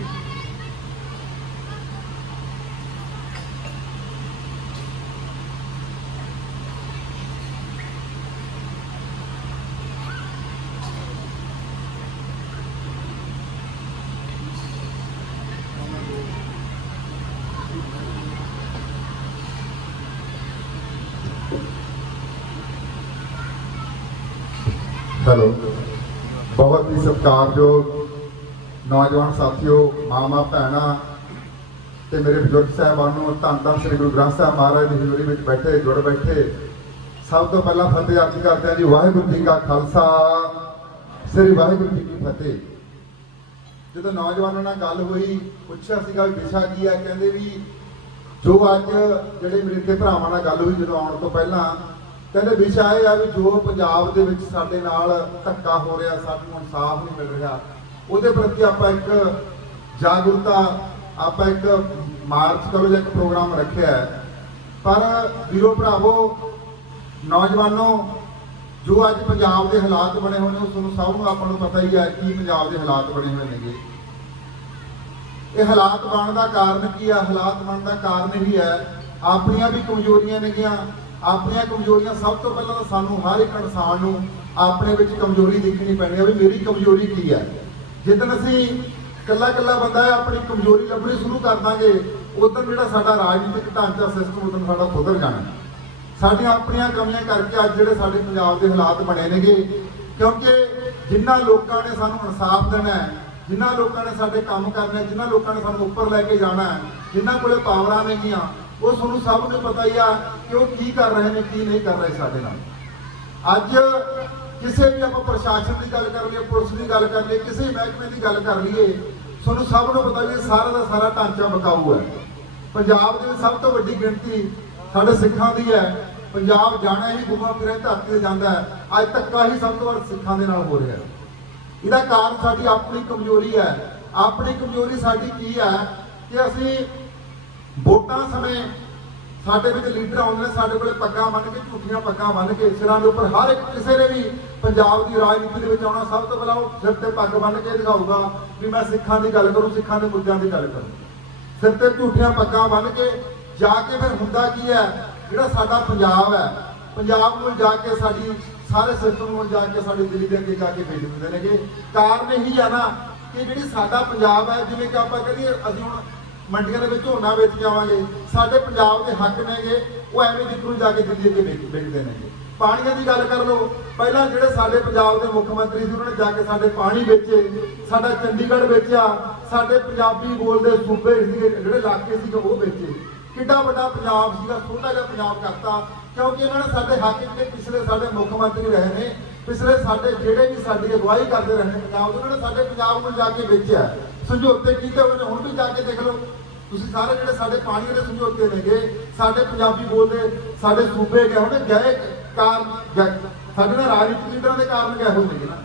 ਹੈਲੋ ਬਹੁਤ ਹੀ ਸਤਿਕਾਰਯੋਗ ਨੌਜਵਾਨ ਸਾਥੀਓ ਮਾਮਾ ਭੈਣਾਂ ਤੇ ਮੇਰੇ ਬਜ਼ੁਰਗ ਸਾਹਿਬਾਨ ਨੂੰ ਧੰਨ ਧੰਨ ਸ੍ਰੀ ਗੁਰੂ ਗ੍ਰੰਥ ਸਾਹਿਬ ਮਹਾਰਾਜ ਦੀ ਹਜ਼ੂਰੀ ਵਿੱਚ ਬੈਠੇ, ਜੁੜ ਬੈਠੇ, ਸਭ ਤੋਂ ਪਹਿਲਾਂ ਫਤਿਹ ਅਰਜ਼ ਕਰਦੇ ਹਾਂ ਜੀ, ਵਾਹਿਗੁਰੂ ਜੀ ਕਾ ਖਾਲਸਾ। ਸ੍ਰੀ ਵਾਹਿਗੁਰੂ ਜੀ ਕੀ ਫਤਿਹ। ਜਦੋਂ ਨੌਜਵਾਨਾਂ ਨਾਲ ਗੱਲ ਹੋਈ, ਪੁੱਛਿਆ ਸੀਗਾ ਵੀ ਵਿਸ਼ਾ ਕੀ ਹੈ, ਕਹਿੰਦੇ ਵੀ ਜੋ ਅੱਜ ਜਿਹੜੇ ਮੇਰੇ ਤੇ ਭਰਾਵਾਂ ਨਾਲ ਗੱਲ ਹੋਈ, ਜਦੋਂ ਆਉਣ ਤੋਂ ਪਹਿਲਾਂ ਕਹਿੰਦੇ ਵਿਸ਼ਾ ਇਹ ਆ ਵੀ ਜੋ ਪੰਜਾਬ ਦੇ ਵਿੱਚ ਸਾਡੇ ਨਾਲ ਧੱਕਾ ਹੋ ਰਿਹਾ, ਸਾਨੂੰ ਇਨਸਾਫ ਨਹੀਂ ਮਿਲ ਰਿਹਾ, ਉਹਦੇ ਪ੍ਰਤੀ ਆਪਾਂ ਇੱਕ ਜਾਗਰੂਕਤਾ, ਆਪਾਂ ਇੱਕ ਮਾਰਚ ਕਰੋ ਜਾਂ ਇੱਕ ਪ੍ਰੋਗਰਾਮ ਰੱਖਿਆ ਹੈ। ਪਰ ਵੀਰੋ ਭਰਾਵੋ, ਨੌਜਵਾਨੋ, ਜੋ ਅੱਜ ਪੰਜਾਬ ਦੇ ਹਾਲਾਤ ਬਣੇ ਹੋਏ ਨੇ ਉਹ ਤੁਹਾਨੂੰ ਸਭ ਨੂੰ ਆਪਾਂ ਨੂੰ ਪਤਾ ਹੀ ਹੈ ਕੀ ਪੰਜਾਬ ਦੇ ਹਾਲਾਤ ਬਣੇ ਹੋਏ ਨੇਗੇ। ਇਹ ਹਾਲਾਤ ਬਣਨ ਦਾ ਕਾਰਨ ਕੀ ਆ? ਹਾਲਾਤ ਬਣਨ ਦਾ ਕਾਰਨ ਹੀ ਹੈ, ਆਪਣੀਆਂ ਵੀ ਕਮਜ਼ੋਰੀਆਂ ਨੇਗੀਆਂ ਆਪਣੀਆਂ ਕਮਜ਼ੋਰੀਆਂ ਸਭ ਤੋਂ ਪਹਿਲਾਂ ਤਾਂ ਸਾਨੂੰ ਹਰ ਇੱਕ ਇਨਸਾਨ ਨੂੰ ਆਪਣੇ ਵਿੱਚ ਕਮਜ਼ੋਰੀ ਦੇਖਣੀ ਪੈਣੀ ਹੈ ਵੀ ਮੇਰੀ ਕਮਜ਼ੋਰੀ ਕੀ ਹੈ। ਜਿੱਦਣ ਅਸੀਂ ਕੱਲਾ ਕੱਲਾ ਬੰਦਾ ਆਪਣੀ ਕਮਜ਼ੋਰੀ ਲੱਭਣੀ ਸ਼ੁਰੂ ਕਰ ਦਾਂਗੇ, ਉਦੋਂ ਜਿਹੜਾ ਸਾਡਾ ਰਾਜਨੀਤਿਕ ਢਾਂਚਾ ਸਿਸਟਮ ਉਦੋਂ ਸਾਡਾ ਸੁਧਰ ਜਾਣਾ। ਸਾਡੀਆਂ ਆਪਣੀਆਂ ਕਮੀਆਂ ਕਰਕੇ ਅੱਜ ਜਿਹੜੇ ਸਾਡੇ ਪੰਜਾਬ ਦੇ ਹਾਲਾਤ ਬਣੇ ਨੇਗੇ, ਕਿਉਂਕਿ ਜਿਨ੍ਹਾਂ ਲੋਕਾਂ ਨੇ ਸਾਨੂੰ ਇਨਸਾਫ ਦੇਣਾ ਹੈ ਜਿਨ੍ਹਾਂ ਲੋਕਾਂ ਨੇ ਸਾਡੇ ਕੰਮ ਕਰਨੇ ਜਿਨ੍ਹਾਂ ਲੋਕਾਂ ਨੇ ਸਾਨੂੰ ਉੱਪਰ ਲੈ ਕੇ ਜਾਣਾ ਹੈ ਜਿਨ੍ਹਾਂ ਕੋਲੇ ਪਾਵਰਾਂ ਨੇਗੀਆਂ ਉਹ ਤੁਹਾਨੂੰ ਸਭ ਨੂੰ ਪਤਾ ਹੀ ਆ ਕਿ ਉਹ ਕੀ ਕਰ ਰਹੇ ਨੇ, ਕੀ ਨਹੀਂ ਕਰ ਰਹੇ ਸਾਡੇ ਨਾਲ। ਅੱਜ ਕਿਸੇ ਵੀ ਆਪਾਂ ਪ੍ਰਸ਼ਾਸਨ ਦੀ ਗੱਲ ਕਰ ਲਈਏ, ਪੁਲਿਸ ਦੀ ਗੱਲ ਕਰ ਲਈਏ, ਕਿਸੇ ਮਹਿਕਮੇ ਦੀ ਗੱਲ ਕਰ ਲਈਏ, ਤੁਹਾਨੂੰ ਸਭ ਨੂੰ ਪਤਾ ਵੀ ਸਾਰਾ ਦਾ ਸਾਰਾ ਢਾਂਚਾ ਬਕਾਊ ਹੈ। ਪੰਜਾਬ ਦੇ ਵਿੱਚ ਸਭ ਤੋਂ ਵੱਡੀ ਗਿਣਤੀ ਸਾਡੇ ਸਿੱਖਾਂ ਦੀ ਹੈ। ਪੰਜਾਬ ਜਾਣਾ ਹੀ ਗੁਰੂਆਂ ਪੀਰਾਂ ਧਰਤੀ ਤੇ ਜਾਂਦਾ ਹੈ। ਅੱਜ ਧੱਕਾ ਹੀ ਸਭ ਤੋਂ ਵੱਧ ਸਿੱਖਾਂ ਦੇ ਨਾਲ ਹੋ ਰਿਹਾ ਹੈ। ਇਹਦਾ ਕਾਰਨ ਸਾਡੀ ਆਪਣੀ ਕਮਜ਼ੋਰੀ ਹੈ। ਆਪਣੀ ਕਮਜ਼ੋਰੀ ਸਾਡੀ ਕੀ ਹੈ ਕਿ ਅਸੀਂ ਵੋਟਾਂ ਸਮੇਂ ਸਾਡੇ ਵਿੱਚ ਲੀਡਰ ਆਉਂਦੇ ਨੇ, ਸਾਡੇ ਕੋਲੇ ਪੱਗਾਂ ਬੰਨ੍ਹ ਕੇ, ਝੂਠੀਆਂ ਪੱਗਾਂ ਬੰਨ੍ਹ ਕੇ, ਸਿਰਾਂ ਦੇ ਉੱਪਰ ਹਰ ਇੱਕ ਕਿਸੇ ਨੇ ਵੀ ਪੰਜਾਬ ਦੀ ਰਾਜਨੀਤੀ ਦੇ ਵਿੱਚ ਆਉਣਾ, ਸਭ ਤੋਂ ਪਹਿਲਾਂ ਉਹ ਸਿਰ ਤੇ ਪੱਗ ਬੰਨ੍ਹ ਕੇ ਦਿਖਾਊਗਾ ਵੀ ਮੈਂ ਸਿੱਖਾਂ ਦੀ ਗੱਲ ਕਰੂੰ, ਸਿੱਖਾਂ ਦੇ ਮੁੱਦਿਆਂ ਦੀ ਗੱਲ ਕਰੂੰ। ਸਿਰ ਤੇ ਝੂਠੀਆਂ ਪੱਗਾਂ ਬੰਨ੍ਹ ਕੇ ਜਾ ਕੇ ਫਿਰ ਹੁੰਦਾ ਕੀ ਹੈ? ਜਿਹੜਾ ਸਾਡਾ ਪੰਜਾਬ ਹੈ, ਪੰਜਾਬ ਨੂੰ ਜਾ ਕੇ ਸਾਡੀ, ਸਾਰੇ ਸਿਸਟਮ ਨੂੰ ਜਾ ਕੇ ਸਾਡੀ ਦਿੱਲੀ ਦੇ ਅੱਗੇ ਜਾ ਕੇ ਭੇਜ ਦਿੰਦੇ ਨੇਗੇ। ਕਾਰਨ ਇਹੀ ਆ ਨਾ ਕਿ ਜਿਹੜੀ ਸਾਡਾ ਪੰਜਾਬ ਹੈ, ਜਿਵੇਂ ਕਿ ਆਪਾਂ ਕਹੀਏ ਅਸੀਂ ਹੁਣ ਮੰਡੀਆਂ ਦੇ ਵਿੱਚ ਝੋਨਾ ਵੇਚ ਜਾਵਾਂਗੇ ਸਾਡੇ ਪੰਜਾਬ ਦੇ ਹੱਕ ਨੇਗੇ, ਉਹ ਐਵੇਂ ਦੀ ਨੂੰ ਜਾ ਕੇ ਦਿੱਲੀ ਅੱਗੇ ਵੇਚ- ਵੇਚਦੇ ਨੇਗੇ। ਪਾਣੀਆਂ ਦੀ ਗੱਲ ਕਰ ਲਓ, ਪਹਿਲਾਂ ਜਿਹੜੇ ਸਾਡੇ ਪੰਜਾਬ ਦੇ ਮੁੱਖ ਮੰਤਰੀ ਸੀ, ਉਹਨਾਂ ਨੇ ਜਾ ਕੇ ਸਾਡੇ ਪਾਣੀ ਵੇਚੇ, ਸਾਡਾ ਚੰਡੀਗੜ੍ਹ ਵੇਚਿਆ, ਸਾਡੇ ਪੰਜਾਬੀ ਬੋਲਦੇ ਸੂਬੇ ਸੀਗੇ, ਜਿਹੜੇ ਇਲਾਕੇ ਸੀਗੇ, ਉਹ ਵੇਚੇ। ਕਿੱਡਾ ਵੱਡਾ ਪੰਜਾਬ ਸੀਗਾ, ਛੋਟਾ ਜਿਹਾ ਪੰਜਾਬ ਕਰਤਾ, ਕਿਉਂਕਿ ਇਹਨਾਂ ਨੇ ਸਾਡੇ ਹੱਕ ਜਿਹੜੇ ਪਿਛਲੇ ਸਾਡੇ ਮੁੱਖ ਮੰਤਰੀ ਰਹੇ ਨੇ, ਪਿਛਲੇ ਸਾਡੇ ਜਿਹੜੇ ਵੀ ਸਾਡੀ ਅਗਵਾਈ ਕਰਦੇ ਰਹੇ ਨੇ ਪੰਜਾਬ ਦੇ, ਉਹਨਾਂ ਨੇ ਸਾਡੇ ਪੰਜਾਬ ਨੂੰ ਜਾ ਕੇ ਵੇਚਿਆ। ਸਮਝੌਤੇ ਕੀਤੇ ਹੋਏ ਨੇ, ਹੁਣ ਵੀ ਜਾ ਕੇ ਦੇਖ ਲਓ। ਤੁਸੀਂ ਸਾਰੇ ਜਿਹੜੇ ਸਾਡੇ ਪਾਣੀ ਦੇ ਸਮਝੌਤੇ ਨੇਗੇ, ਸਾਡੇ ਪੰਜਾਬੀ ਬੋਲਦੇ, ਸਾਡੇ ਸੂਬੇ ਗਏ ਹੁਣ, ਗਏ ਕਾਰਨ ਸਾਡੇ ਨਾਲ ਰਾਜਨੀਤਿਕ ਲੀਡਰਾਂ ਦੇ ਕਾਰਨ ਗਏ ਹੋਏ ਨੇਗੇ ਨਾ।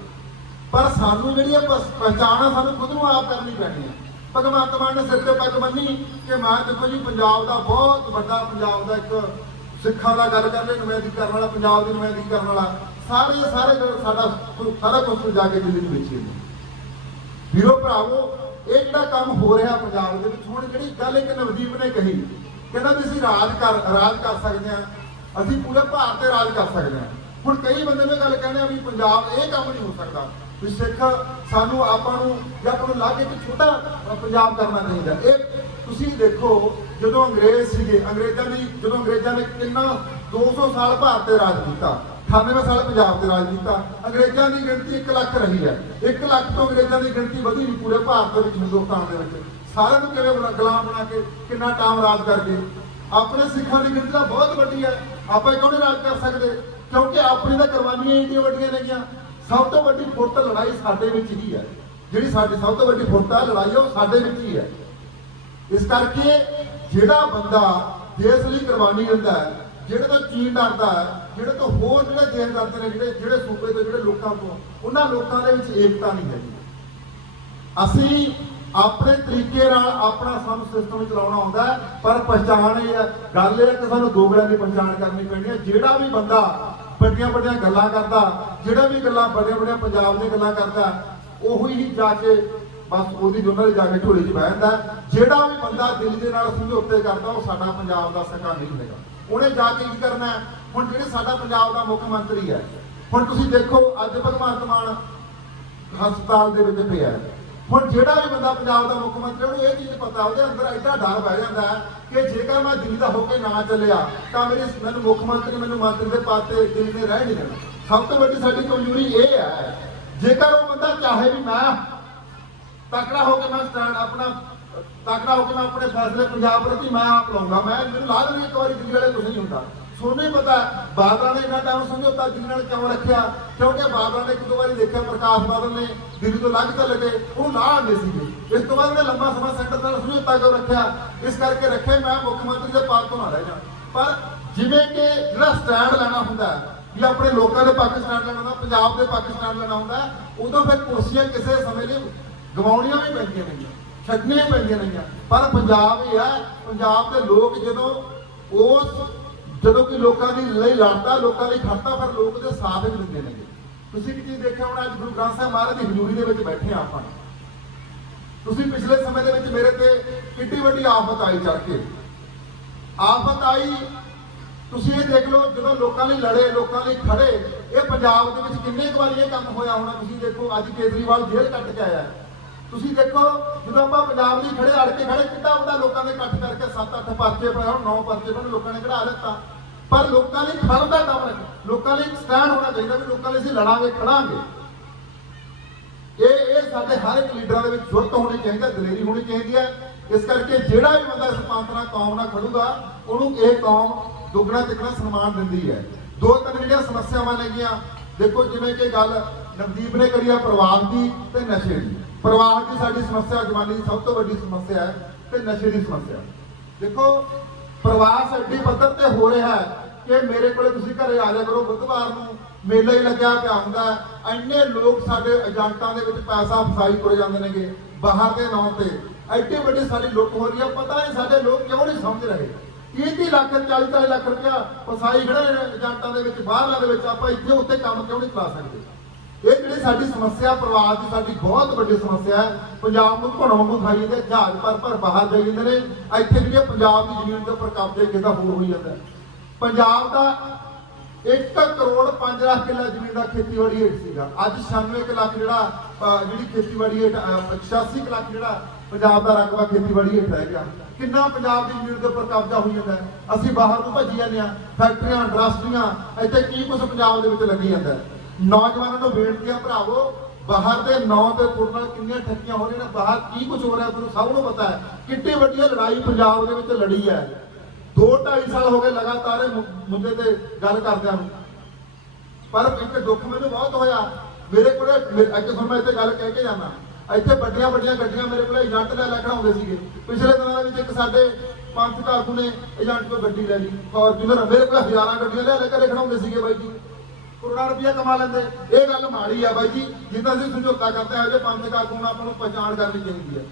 ਪਰ ਸਾਨੂੰ ਜਿਹੜੀ ਇਹ ਪਹਿਚਾਣ ਆ ਸਾਨੂੰ ਖੁਦ ਨੂੰ ਆਪ ਕਰਨੀ ਪੈਣੀ ਹੈ ਭਗਵੰਤ ਮਾਨ ਨੇ ਸਿਰ ਤੇ ਪੱਗ ਬੰਨੀ ਕਿ ਮੈਂ ਦੇਖੋ ਜੀ, ਪੰਜਾਬ ਦਾ ਬਹੁਤ ਵੱਡਾ ਪੰਜਾਬ ਦਾ ਇੱਕ ਸਿੱਖਾਂ ਦਾ ਗੱਲ ਕਰ ਲੈ ਨੁਮਾਇੰਦਗੀ ਕਰਨ ਵਾਲਾ, ਪੰਜਾਬ ਦੀ ਨੁਮਾਇੰਦਗੀ ਕਰਨ ਵਾਲਾ। ਸਾਰੇ ਸਾਰੇ ਜੋ ਸਾਡਾ, ਸਾਰਾ ਕੁਝ ਜਾ ਕੇ ਦਿੱਲੀ ਨੂੰ ਵੇਚੀ ਨੇ ਵੀਰੋ, ਭਰਾਵੋ ਇਹ ਜਿਹੜਾ ਕੰਮ ਹੋ ਰਿਹਾ ਪੰਜਾਬ ਦੇ ਵਿੱਚ। ਹੁਣ ਜਿਹੜੀ ਗੱਲ ਇੱਕ ਨਵਦੀਪ ਨੇ ਕਹੀ, ਕਹਿੰਦਾ ਵੀ ਅਸੀਂ ਰਾਜ ਕਰ ਰਾਜ ਕਰ ਸਕਦੇ ਹਾਂ। ਅਸੀਂ ਪੂਰੇ ਭਾਰਤ ਤੇ ਰਾਜ ਕਰ ਸਕਦੇ ਹਾਂ। ਹੁਣ ਕਈ ਬੰਦੇ ਨੇ ਗੱਲ ਕਹਿੰਦੇ ਆ ਵੀ ਪੰਜਾਬ ਇਹ ਕੰਮ ਨਹੀਂ ਹੋ ਸਕਦਾ। ਵੀ ਸਿੱਖ ਸਾਨੂੰ ਆਪਾਂ ਨੂੰ ਜਾਂ ਆਪਾਂ ਨੂੰ ਲਾ ਕੇ ਇੱਕ ਛੋਟਾ ਪੰਜਾਬ ਕਰਨਾ ਚਾਹੀਦਾ। ਇਹ ਤੁਸੀਂ ਦੇਖੋ, ਜਦੋਂ ਅੰਗਰੇਜ਼ ਸੀਗੇ, ਅੰਗਰੇਜ਼ਾਂ ਦੀ ਜਦੋਂ ਅੰਗਰੇਜ਼ਾਂ ਨੇ ਕਿੰਨਾ 200 ਸਾਲ ਭਾਰਤ ਤੇ ਰਾਜ ਕੀਤਾ। 98 ਸਾਲ ਪੰਜਾਬ ਤੇ ਰਾਜ ਕੀਤਾ ਅੰਗਰੇਜ਼ਾਂ ਦੀ ਗਿਣਤੀ 1 ਲੱਖ ਰਹੀ ਹੈ। 1 ਲੱਖ ਤੋਂ ਅੰਗਰੇਜ਼ਾਂ ਦੀ ਗਿਣਤੀ ਵਧੀ ਨਹੀਂ ਪੂਰੇ ਭਾਰਤ ਦੇ ਵਿੱਚ, ਹਿੰਦੁਸਤਾਨ ਦੇ ਵਿੱਚ। ਸਾਰਿਆਂ ਨੂੰ ਕਿਵੇਂ ਗੁਲਾਮ ਬਣਾ ਕੇ ਕਿੰਨਾ ਟਾਈਮ ਰਾਜ ਕਰਕੇ ਆਪਣੇ ਸਿੱਖਾਂ ਦੀ ਗਿਣਤੀ ਤਾਂ ਬਹੁਤ ਵੱਡੀ ਹੈ। ਆਪਾਂ ਕਿਉਂ ਨਹੀਂ ਰਾਜ ਕਰ ਸਕਦੇ? ਕਿਉਂਕਿ ਆਪਣੀ ਤਾਂ ਕੁਰਬਾਨੀਆਂ ਇੰਨੀਆਂ ਵੱਡੀਆਂ ਨੇਗੀਆਂ। ਸਭ ਤੋਂ ਵੱਡੀ ਫੁੱਟ ਲੜਾਈ ਸਾਡੇ ਵਿੱਚ ਹੀ ਹੈ। ਜਿਹੜੀ ਸਾਡੀ ਸਭ ਤੋਂ ਵੱਡੀ ਫੁੱਟ ਆ, ਲੜਾਈ ਉਹ ਸਾਡੇ ਵਿੱਚ ਹੀ ਹੈ। ਇਸ ਕਰਕੇ ਜਿਹੜਾ ਬੰਦਾ ਦੇਸ਼ ਲਈ ਕੁਰਬਾਨੀ ਦਿੰਦਾ ਹੈ ਜਿਹੜੇ ਤੋਂ ਚੀਨ ਡਰਦਾ ਹੈ ਜਿਹੜੇ ਤੋਂ ਹੋਰ ਜਿਹੜੇ ਦੇਸ਼ ਡਰਦੇ ਨੇ ਜਿਹੜੇ ਜਿਹੜੇ ਸੂਬੇ ਤੋਂ, ਜਿਹੜੇ ਲੋਕਾਂ ਤੋਂ, ਉਹਨਾਂ ਲੋਕਾਂ ਦੇ ਵਿੱਚ ਏਕਤਾ ਨਹੀਂ ਹੈਗੀ। ਅਸੀਂ ਆਪਣੇ ਤਰੀਕੇ ਨਾਲ ਆਪਣਾ ਸਾਨੂੰ ਸਿਸਟਮ ਚਲਾਉਣਾ ਹੁੰਦਾ ਪਰ ਪਛਾਣ ਇਹ ਹੈ। ਗੱਲ ਇਹ ਹੈ ਕਿ ਸਾਨੂੰ ਦੋ ਦੀ ਪਛਾਣ ਕਰਨੀ ਪੈਣੀ ਹੈ। ਜਿਹੜਾ ਵੀ ਬੰਦਾ ਵੱਡੀਆਂ ਵੱਡੀਆਂ ਗੱਲਾਂ ਕਰਦਾ, ਜਿਹੜਾ ਵੀ ਗੱਲਾਂ ਵੱਡੀਆਂ ਵੱਡੀਆਂ ਪੰਜਾਬ ਦੀਆਂ ਗੱਲਾਂ ਕਰਦਾ, ਉਹੀ ਹੀ ਜਾ ਕੇ ਬਸ ਉਹਦੀ ਦੋਨਾਂ ਦੀ ਜਾ ਕੇ ਝੋਲੀ 'ਚ ਬਹਿ ਜਾਂਦਾ ਜਿਹੜਾ ਵੀ ਬੰਦਾ ਦਿਲ ਦੇ ਨਾਲ ਸਮਝੌਤੇ ਕਰਦਾ, ਉਹ ਸਾਡਾ ਪੰਜਾਬ ਦਾ ਸਕਾ ਨਹੀਂ ਹੋਵੇਗਾ ਉਹਨੇ ਜਾ ਕੇ ਕੀ ਕਰਨਾ ਹੁਣ ਜਿਹੜੇ ਸਾਡਾ ਪੰਜਾਬ ਦਾ ਮੁੱਖ ਮੰਤਰੀ ਹੈ, ਹੁਣ ਤੁਸੀਂ ਦੇਖੋ ਅੱਜ ਭਗਵੰਤ ਮਾਨ ਹਸਪਤਾਲ ਦੇ ਵਿੱਚ ਪਿਆ ਹੁਣ ਜਿਹੜਾ ਵੀ ਬੰਦਾ ਪੰਜਾਬ ਦਾ ਮੁੱਖ ਮੰਤਰੀ ਉਹਨੂੰ ਇਹ ਚੀਜ਼ ਪਤਾ, ਉਹਦੇ ਅੰਦਰ ਐਡਾ ਡਰ ਬਹਿ ਜਾਂਦਾ ਹੈ ਕਿ ਜੇਕਰ ਮੈਂ ਦਿੱਲੀ ਦਾ ਹੋ ਕੇ ਨਾ ਚੱਲਿਆ, ਤਾਂ ਮੇਰੀ ਮੈਨੂੰ ਮੁੱਖ ਮੰਤਰੀ, ਮੈਨੂੰ ਮੰਤਰੀ ਦੇ ਪਦ ਤੇ ਦਿੱਲੀ ਨੇ ਰਹਿ ਨਹੀਂ ਦੇਣਾ। ਸਭ ਤੋਂ ਵੱਡੀ ਸਾਡੀ ਕਮਜ਼ੋਰੀ ਇਹ ਹੈ, ਜੇਕਰ ਉਹ ਬੰਦਾ ਚਾਹੇ ਵੀ ਮੈਂ ਤਕੜਾ ਹੋ ਕੇ ਮੈਂ ਸਟੈਂਡ ਆਪਣਾ ਤਕੜਾ ਹੋ ਕੇ ਮੈਂ ਆਪਣੇ ਫੈਸਲੇ ਪੰਜਾਬ ਪ੍ਰਤੀ ਮੈਂ ਆਪ ਲਵਾਂਗਾ ਮੈਂ ਮੈਨੂੰ ਲਾ ਦੇਣੀ ਇੱਕ ਵਾਰੀ ਦਿੱਲੀ ਵਾਲੇ ਕੁਝ ਨਹੀਂ ਹੁੰਦਾ। ਸੋਨੂੰ ਹੀ ਪਤਾ ਬਾਦਲਾਂ ਨੇ ਇੰਨਾ ਟਾਈਮ ਸਮਝੌਤਾ ਦਿੱਲੀ ਨਾਲ ਕਿਉਂ ਰੱਖਿਆ? ਕਿਉਂਕਿ ਬਾਦਲਾਂ ਨੇ ਇੱਕ ਦੋ ਵਾਰੀ ਦੇਖਿਆ, ਪ੍ਰਕਾਸ਼ ਬਾਦਲ ਨੇ ਦਿੱਲੀ ਤੋਂ ਲੰਘ ਚੱਲ ਗਏ ਉਹ ਨਾ ਆਉਂਦੇ ਸੀਗੇ। ਇਸ ਤੋਂ ਬਾਅਦ ਉਹਨੇ ਲੰਬਾ ਸਮਾਂ ਸੈਂਟਰ ਨਾਲ ਸਮਝੌਤਾ ਕਿਉਂ ਰੱਖਿਆ? ਇਸ ਕਰਕੇ ਰੱਖੇ ਮੈਂ ਮੁੱਖ ਮੰਤਰੀ ਦੇ ਪਦ ਤੋਂ ਨਾ ਰਹਿ ਜਾ। ਪਰ ਜਿਵੇਂ ਕਿ ਜਿਹੜਾ ਸਟੈਂਡ ਲੈਣਾ ਹੁੰਦਾ ਹੈ ਵੀ ਆਪਣੇ ਲੋਕਾਂ ਦੇ ਪੱਖ ਸਟੈਂਡ ਲੈਣਾ ਹੁੰਦਾ, ਪੰਜਾਬ ਦੇ ਪੱਖ ਸਟੈਂਡ ਲੈਣਾ ਹੁੰਦਾ, ਉਦੋਂ ਫਿਰ ਕੁਰਸੀਆਂ ਕਿਸੇ ਸਮੇਂ ਲਈ ਗਵਾਉਣੀਆਂ ਵੀ ਪੈਂਦੀਆਂ ਨੇ ਛੱਡਣੀਆਂ ਪੈਂਦੀਆਂ ਨੇਗੀਆਂ ਪਰ ਪੰਜਾਬ ਇਹ ਹੈ ਪੰਜਾਬ ਦੇ ਲੋਕ ਜਦੋਂ ਉਸ ਜਦੋਂ ਕਿ ਲੋਕਾਂ ਦੀ ਲਈ ਲੜਦਾ, ਲੋਕਾਂ ਲਈ ਖੜਦਾ ਪਰ ਲੋਕ ਦੇ ਸਾਥ ਵੀ ਦਿੰਦੇ ਨੇਗੇ। ਤੁਸੀਂ ਇੱਕ ਚੀਜ਼ ਦੇਖਿਆ ਹੁਣ, ਅੱਜ ਗੁਰੂ ਗ੍ਰੰਥ ਸਾਹਿਬ ਮਹਾਰਾਜ ਦੀ ਹਜ਼ੂਰੀ ਦੇ ਵਿੱਚ ਬੈਠੇ ਆ ਆਪਾਂ। ਤੁਸੀਂ ਪਿਛਲੇ ਸਮੇਂ ਦੇ ਵਿੱਚ ਮੇਰੇ ਤੇ ਕਿੱਡੀ ਵੱਡੀ ਆਫਤ ਆਈ ਚੜ ਕੇ। ਆਫਤ ਆਈ, ਤੁਸੀਂ ਇਹ ਦੇਖ ਲਓ, ਜਦੋਂ ਲੋਕਾਂ ਲਈ ਲੜੇ, ਲੋਕਾਂ ਲਈ ਖੜੇ, ਇਹ ਪੰਜਾਬ ਦੇ ਵਿੱਚ ਕਿੰਨੇ ਕੁ ਵਾਰੀ ਇਹ ਕੰਮ ਹੋਇਆ ਹੋਣਾ, ਤੁਸੀਂ ਦੇਖੋ, ਅੱਜ ਕੇਜਰੀਵਾਲ ਜੇਲ੍ਹ ਕੱਟ ਕੇ ਆਇਆ। ਤੁਸੀਂ ਦੇਖੋ, ਜਦੋਂ ਆਪਾਂ ਪੰਜਾਬ ਲਈ ਖੜੇ ਅੜ ਕੇ ਖੜੇ ਕਿੱਦਾਂ ਵੱਡਾ ਲੋਕਾਂ ਦੇ ਇਕੱਠ ਕਰਕੇ 7-8 ਪਰਚੇ ਪਏ ਹੁਣ 9 ਪਰਚੇ ਪਏ ਲੋਕਾਂ ਨੇ ਕਢਾ ਦਿੱਤਾ। ਪਰ ਲੋਕਾਂ ਲਈ ਖੜਨ ਦਾ ਕੰਮ ਰੱਖ। ਲੋਕਾਂ ਲਈ ਸਟੈਂਡ ਹੋਣਾ ਚਾਹੀਦਾ ਵੀ ਲੋਕਾਂ ਲਈ ਅਸੀਂ ਲੜਾਂਗੇ ਖੜਾਂਗੇ ਇਹ ਇਹ ਸਾਡੇ ਹਰ ਇੱਕ ਲੀਡਰਾਂ ਦੇ ਵਿੱਚ ਜੁਰਤ ਹੋਣੀ ਚਾਹੀਦੀ ਹੈ, ਦਲੇਰੀ ਹੋਣੀ ਚਾਹੀਦੀ ਹੈ। ਇਸ ਕਰਕੇ ਜਿਹੜਾ ਵੀ ਬੰਦਾ ਇਸ ਪੰਥ ਨਾਲ ਕੌਮ ਨਾਲ ਖੜੂਗਾ, ਉਹਨੂੰ ਇਹ ਕੌਮ ਦੁੱਗਣਾ ਤਿੱਗਣਾ ਸਨਮਾਨ ਦਿੰਦੀ ਹੈ। ਦੋ ਤਿੰਨ ਜਿਹੜੀਆਂ ਸਮੱਸਿਆਵਾਂ ਨੇਗੀਆਂ, ਦੇਖੋ ਜਿਵੇਂ ਕਿ ਗੱਲ ਨਵਦੀਪ ਨੇ ਕਰੀ ਆ, ਪਰਿਵਾਰ ਦੀ ਤੇ ਨਸ਼ੇ ਦੀ। ਪਰਿਵਾਰ ਦੀ ਸਾਡੀ ਸਮੱਸਿਆ ਜਵਾਨੀ ਦੀ ਸਭ ਤੋਂ ਵੱਡੀ ਸਮੱਸਿਆ ਹੈ ਤੇ ਨਸ਼ੇ ਦੀ ਸਮੱਸਿਆ। ਦੇਖੋ ਪ੍ਰਵਾਸ ਐਡੀ ਪੱਧਰ ਤੇ ਹੋ ਰਿਹਾ ਹੈ ਕਿ ਮੇਰੇ ਕੋਲੇ ਤੁਸੀਂ ਘਰੇ ਆ ਜਾਇਆ ਕਰੋ ਬੁੱਧਵਾਰ ਨੂੰ, ਮੇਲਾ ਹੀ ਲੱਗਿਆ ਪਿਆ ਹੁੰਦਾ ਹੈ। ਇੰਨੇ ਲੋਕ ਸਾਡੇ ਏਜੰਟਾਂ ਦੇ ਵਿੱਚ ਪੈਸਾ ਫਸਾਈ ਤੁਰੇ ਜਾਂਦੇ ਨੇਗੇ, ਬਾਹਰ ਦੇ ਨਾਂ ਤੇ। ਐਡੀ ਵੱਡੀ ਸਾਡੀ ਲੁੱਟ ਹੋ ਰਹੀ ਹੈ, ਪਤਾ ਨਹੀਂ ਸਾਡੇ ਲੋਕ ਕਿਉਂ ਨਹੀਂ ਸਮਝ ਰਹੇ। 30 ਲੱਖ 40 40 ਲੱਖ ਰੁਪਇਆ ਫਸਾਈ ਖੜੇ ਏਜੰਟਾਂ ਦੇ ਵਿੱਚ ਬਾਹਰਲਾਂ ਦੇ ਵਿੱਚ, ਆਪਾਂ ਇੱਥੇ ਉੱਤੇ ਕੰਮ ਕਿਉਂ ਨਹੀਂ ਕਰਾ ਸਕਦੇ? ਇਹ ਜਿਹੜੀ ਸਾਡੀ ਸਮੱਸਿਆ ਪਰਿਵਾਰ ਦੀ ਸਾਡੀ ਬਹੁਤ ਵੱਡੀ ਸਮੱਸਿਆ ਹੈ ਪੰਜਾਬ ਨੂੰ ਘੁਣ ਵਾਂਗੂ ਖਾਈ ਜਾਂਦੇ ਜਹਾਜ਼ ਪਰ ਪਰ ਬਾਹਰ ਜਾਈ ਜਾਂਦੇ ਨੇ ਇੱਥੇ ਜਿਹੜੇ ਪੰਜਾਬ ਦੀ ਜ਼ਮੀਨ ਦੇ ਉੱਪਰ ਕਬਜ਼ੇ ਕਿਦਾ ਹੋਰ ਹੋਈ ਜਾਂਦਾ ਪੰਜਾਬ ਦਾ 1 ਕਰੋੜ 5 ਲੱਖ ਕਿੱਲਾ ਜ਼ਮੀਨ ਦਾ ਖੇਤੀਬਾੜੀ ਹੇਠ ਸੀਗਾ। ਅੱਜ 96 ਕੁ ਲੱਖ ਜਿਹੜਾ ਜਿਹੜੀ ਖੇਤੀਬਾੜੀ ਹੇਠ ਅਹ, 86 ਕੁ ਲੱਖ ਜਿਹੜਾ ਪੰਜਾਬ ਦਾ ਰਕਬਾ ਖੇਤੀਬਾੜੀ ਹੇਠ ਰਹਿ ਗਿਆ। ਕਿੰਨਾ ਪੰਜਾਬ ਦੀ ਜ਼ਮੀਨ ਦੇ ਉੱਪਰ ਕਬਜ਼ਾ ਹੋਈ ਜਾਂਦਾ ਅਸੀਂ ਬਾਹਰ ਨੂੰ ਭੱਜੀ ਜਾਂਦੇ ਹਾਂ ਫੈਕਟਰੀਆਂ ਇੰਡਸਟਰੀਆਂ ਇੱਥੇ ਕੀ ਕੁਝ ਪੰਜਾਬ ਦੇ ਵਿੱਚ ਲੱਗੀ ਜਾਂਦਾ ਨੌਜਵਾਨਾਂ ਨੂੰ ਬੇਨਤੀ ਆ ਭਰਾਵੋ, ਬਾਹਰ ਦੇ ਨਾਂ ਤੇ ਨਾਲ ਕਿੰਨੀਆਂ ਠੱਗੀਆਂ ਹੋ ਰਹੀਆਂ ਨੇ, ਬਾਹਰ ਕੀ ਕੁਝ ਹੋ ਰਿਹਾ ਤੁਹਾਨੂੰ ਸਭ ਨੂੰ ਪਤਾ ਹੈ। ਕਿੰਨੀ ਵੱਡੀ ਲੜਾਈ ਪੰਜਾਬ ਦੇ ਵਿੱਚ ਲੜੀ ਹੈ। 2.5 ਸਾਲ ਹੋ ਗਏ ਲਗਾਤਾਰ ਮੁੱਦੇ ਤੇ ਗੱਲ ਕਰਦਿਆਂ ਨੂੰ। ਪਰ ਇੱਕ ਦੁੱਖ ਮੈਨੂੰ ਬਹੁਤ ਹੋਇਆ। ਮੇਰੇ ਕੋਲ ਅੱਜ ਤੁਹਾਨੂੰ ਮੈਂ ਇੱਥੇ ਗੱਲ ਕਹਿ ਕੇ ਜਾਣਾ ਇੱਥੇ ਵੱਡੀਆਂ ਵੱਡੀਆਂ ਗੱਡੀਆਂ ਮੇਰੇ ਕੋਲ ਏਜੰਟ ਲੈ ਲੈ ਖੜਾਉਂਦੇ ਸੀਗੇ। ਪਿਛਲੇ ਦਿਨਾਂ ਦੇ ਵਿੱਚ ਇੱਕ ਸਾਡੇ ਪੰਥ ਕਾਕੂ ਨੇ ਏਜੰਟ ਤੋਂ ਗੱਡੀ ਲੈ ਲਈ। ਫੋਰਚੂਨਰ ਮੇਰੇ ਕੋਲ ਹਜ਼ਾਰਾਂ ਗੱਡੀਆਂ ਲੈ ਲੈ ਕੇ ਖੜਾਉਂਦੇ ਸੀਗੇ ਬਾਈ ਜੀ। ਕਰੋੜਾਂ ਰੁਪਇਆ ਕਮਾ ਲੈਂਦੇ। ਇਹ ਗੱਲ ਮਾੜੀ ਆ ਬਾਈ ਜੀ। ਜਿੱਦਾਂ ਅਸੀਂ ਸਮਝੌਤਾ ਕਰਦੇ ਹਾਂ ਜੇ ਪੰਥ ਕਾਕੂ ਆਪਾਂ ਨੂੰ ਪਛਾਣ ਕਰਨੀ ਚਾਹੀਦੀ ਹੈ।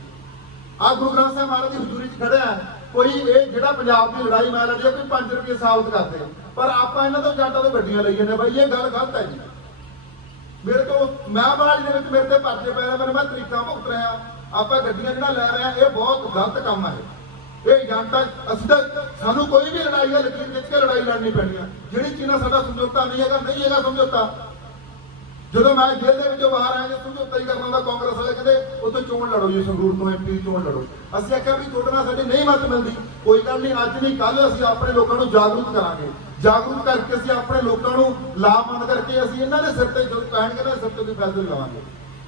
ਆ ਗੁਰੂ ਗ੍ਰੰਥ ਸਾਹਿਬ ਮਹਾਰਾਜ ਦੀ ਹਜ਼ੂਰੀ 'ਚ ਖੜਿਆ ਹੈ। ਕੋਈ ਇਹ ਜਿਹੜਾ ਪੰਜਾਬ ਦੀ ਲੜਾਈ ਮੈਂ ਲੜੀ ਆ, ਕੋਈ 5 ਰੁਪਏ ਸਾਬਤ ਕਰਦੇ। ਪਰ ਆਪਾਂ ਇਹਨਾਂ ਤੋਂ ਜਾਂਟਾਂ ਤੋਂ ਗੱਡੀਆਂ ਲਈ ਜਾਂਦੇ ਬਾਈ, ਇਹ ਗੱਲ ਗਲਤ ਹੈ ਜੀ। ਮੇਰੇ ਤੋਂ ਮੈਂ ਬਾਜ ਦੇ ਵਿੱਚ ਮੇਰੇ ਤੇ ਪਰਚੇ ਪੈ ਰਹੇ ਮੈਨੂੰ ਮੈਂ ਤਰੀਕਾ ਭੁਗਤ ਰਿਹਾ। ਆਪਾਂ ਗੱਡੀਆਂ ਜਿਹੜਾ ਲੈ ਰਹੇ ਆ, ਇਹ ਬਹੁਤ ਗਲਤ ਕੰਮ ਹੈ ਇਹ ਜਨਤਾ, ਅਸੀਂ ਤਾਂ ਸਾਨੂੰ ਕੋਈ ਵੀ ਲੜਾਈ ਹੈ ਲਕੀਰ ਖਿੱਚ ਕੇ ਲੜਾਈ ਲੜਨੀ ਪੈਣੀ ਆ। ਜਿਹੜੀ ਚੀਜ਼ ਨਾਲ ਸਾਡਾ ਸਮਝੌਤਾ ਨਹੀਂ ਹੈਗਾ ਨਹੀਂ ਹੈਗਾ ਸਮਝੌਤਾ। ਜਦੋਂ ਮੈਂ ਜੇਲ੍ਹ ਦੇ ਵਿੱਚੋਂ ਬਾਹਰ ਆਇਆ, ਜਦੋਂ ਸਮਝੌਤਾ ਹੀ ਕਰਨਾ ਹੁੰਦਾ, ਕਾਂਗਰਸ ਵਾਲੇ ਕਹਿੰਦੇ, ਉੱਥੇ ਚੋਣ ਲੜੋ ਜੀ, ਸੰਗਰੂਰ ਤੋਂ ਐਮਪੀ ਚੋਣ ਲੜੋ। ਅਸੀਂ ਆਖਿਆ ਵੀ ਤੁਹਾਡੇ ਨਾਲ ਸਾਡੀ ਨਹੀਂ ਮਤ ਮਿਲਦੀ। ਕੋਈ ਗੱਲ ਨਹੀਂ, ਅੱਜ ਨਹੀਂ ਕੱਲ ਅਸੀਂ ਆਪਣੇ ਲੋਕਾਂ ਨੂੰ ਜਾਗਰੂਕ ਕਰਾਂਗੇ। ਜਾਗਰੂਕ ਕਰਕੇ ਅਸੀਂ ਆਪਣੇ ਲੋਕਾਂ ਨੂੰ ਲਾਭਵੰਦ ਕਰਕੇ ਅਸੀਂ ਇਹਨਾਂ ਦੇ ਸਿਰ ਤੇ ਜਦੋਂ ਕਹਿਣਗੇ ਨਾ ਸਿਰ ਤੇ ਕੋਈ ਫੈਸਲੇ ਲਵਾਂਗੇ।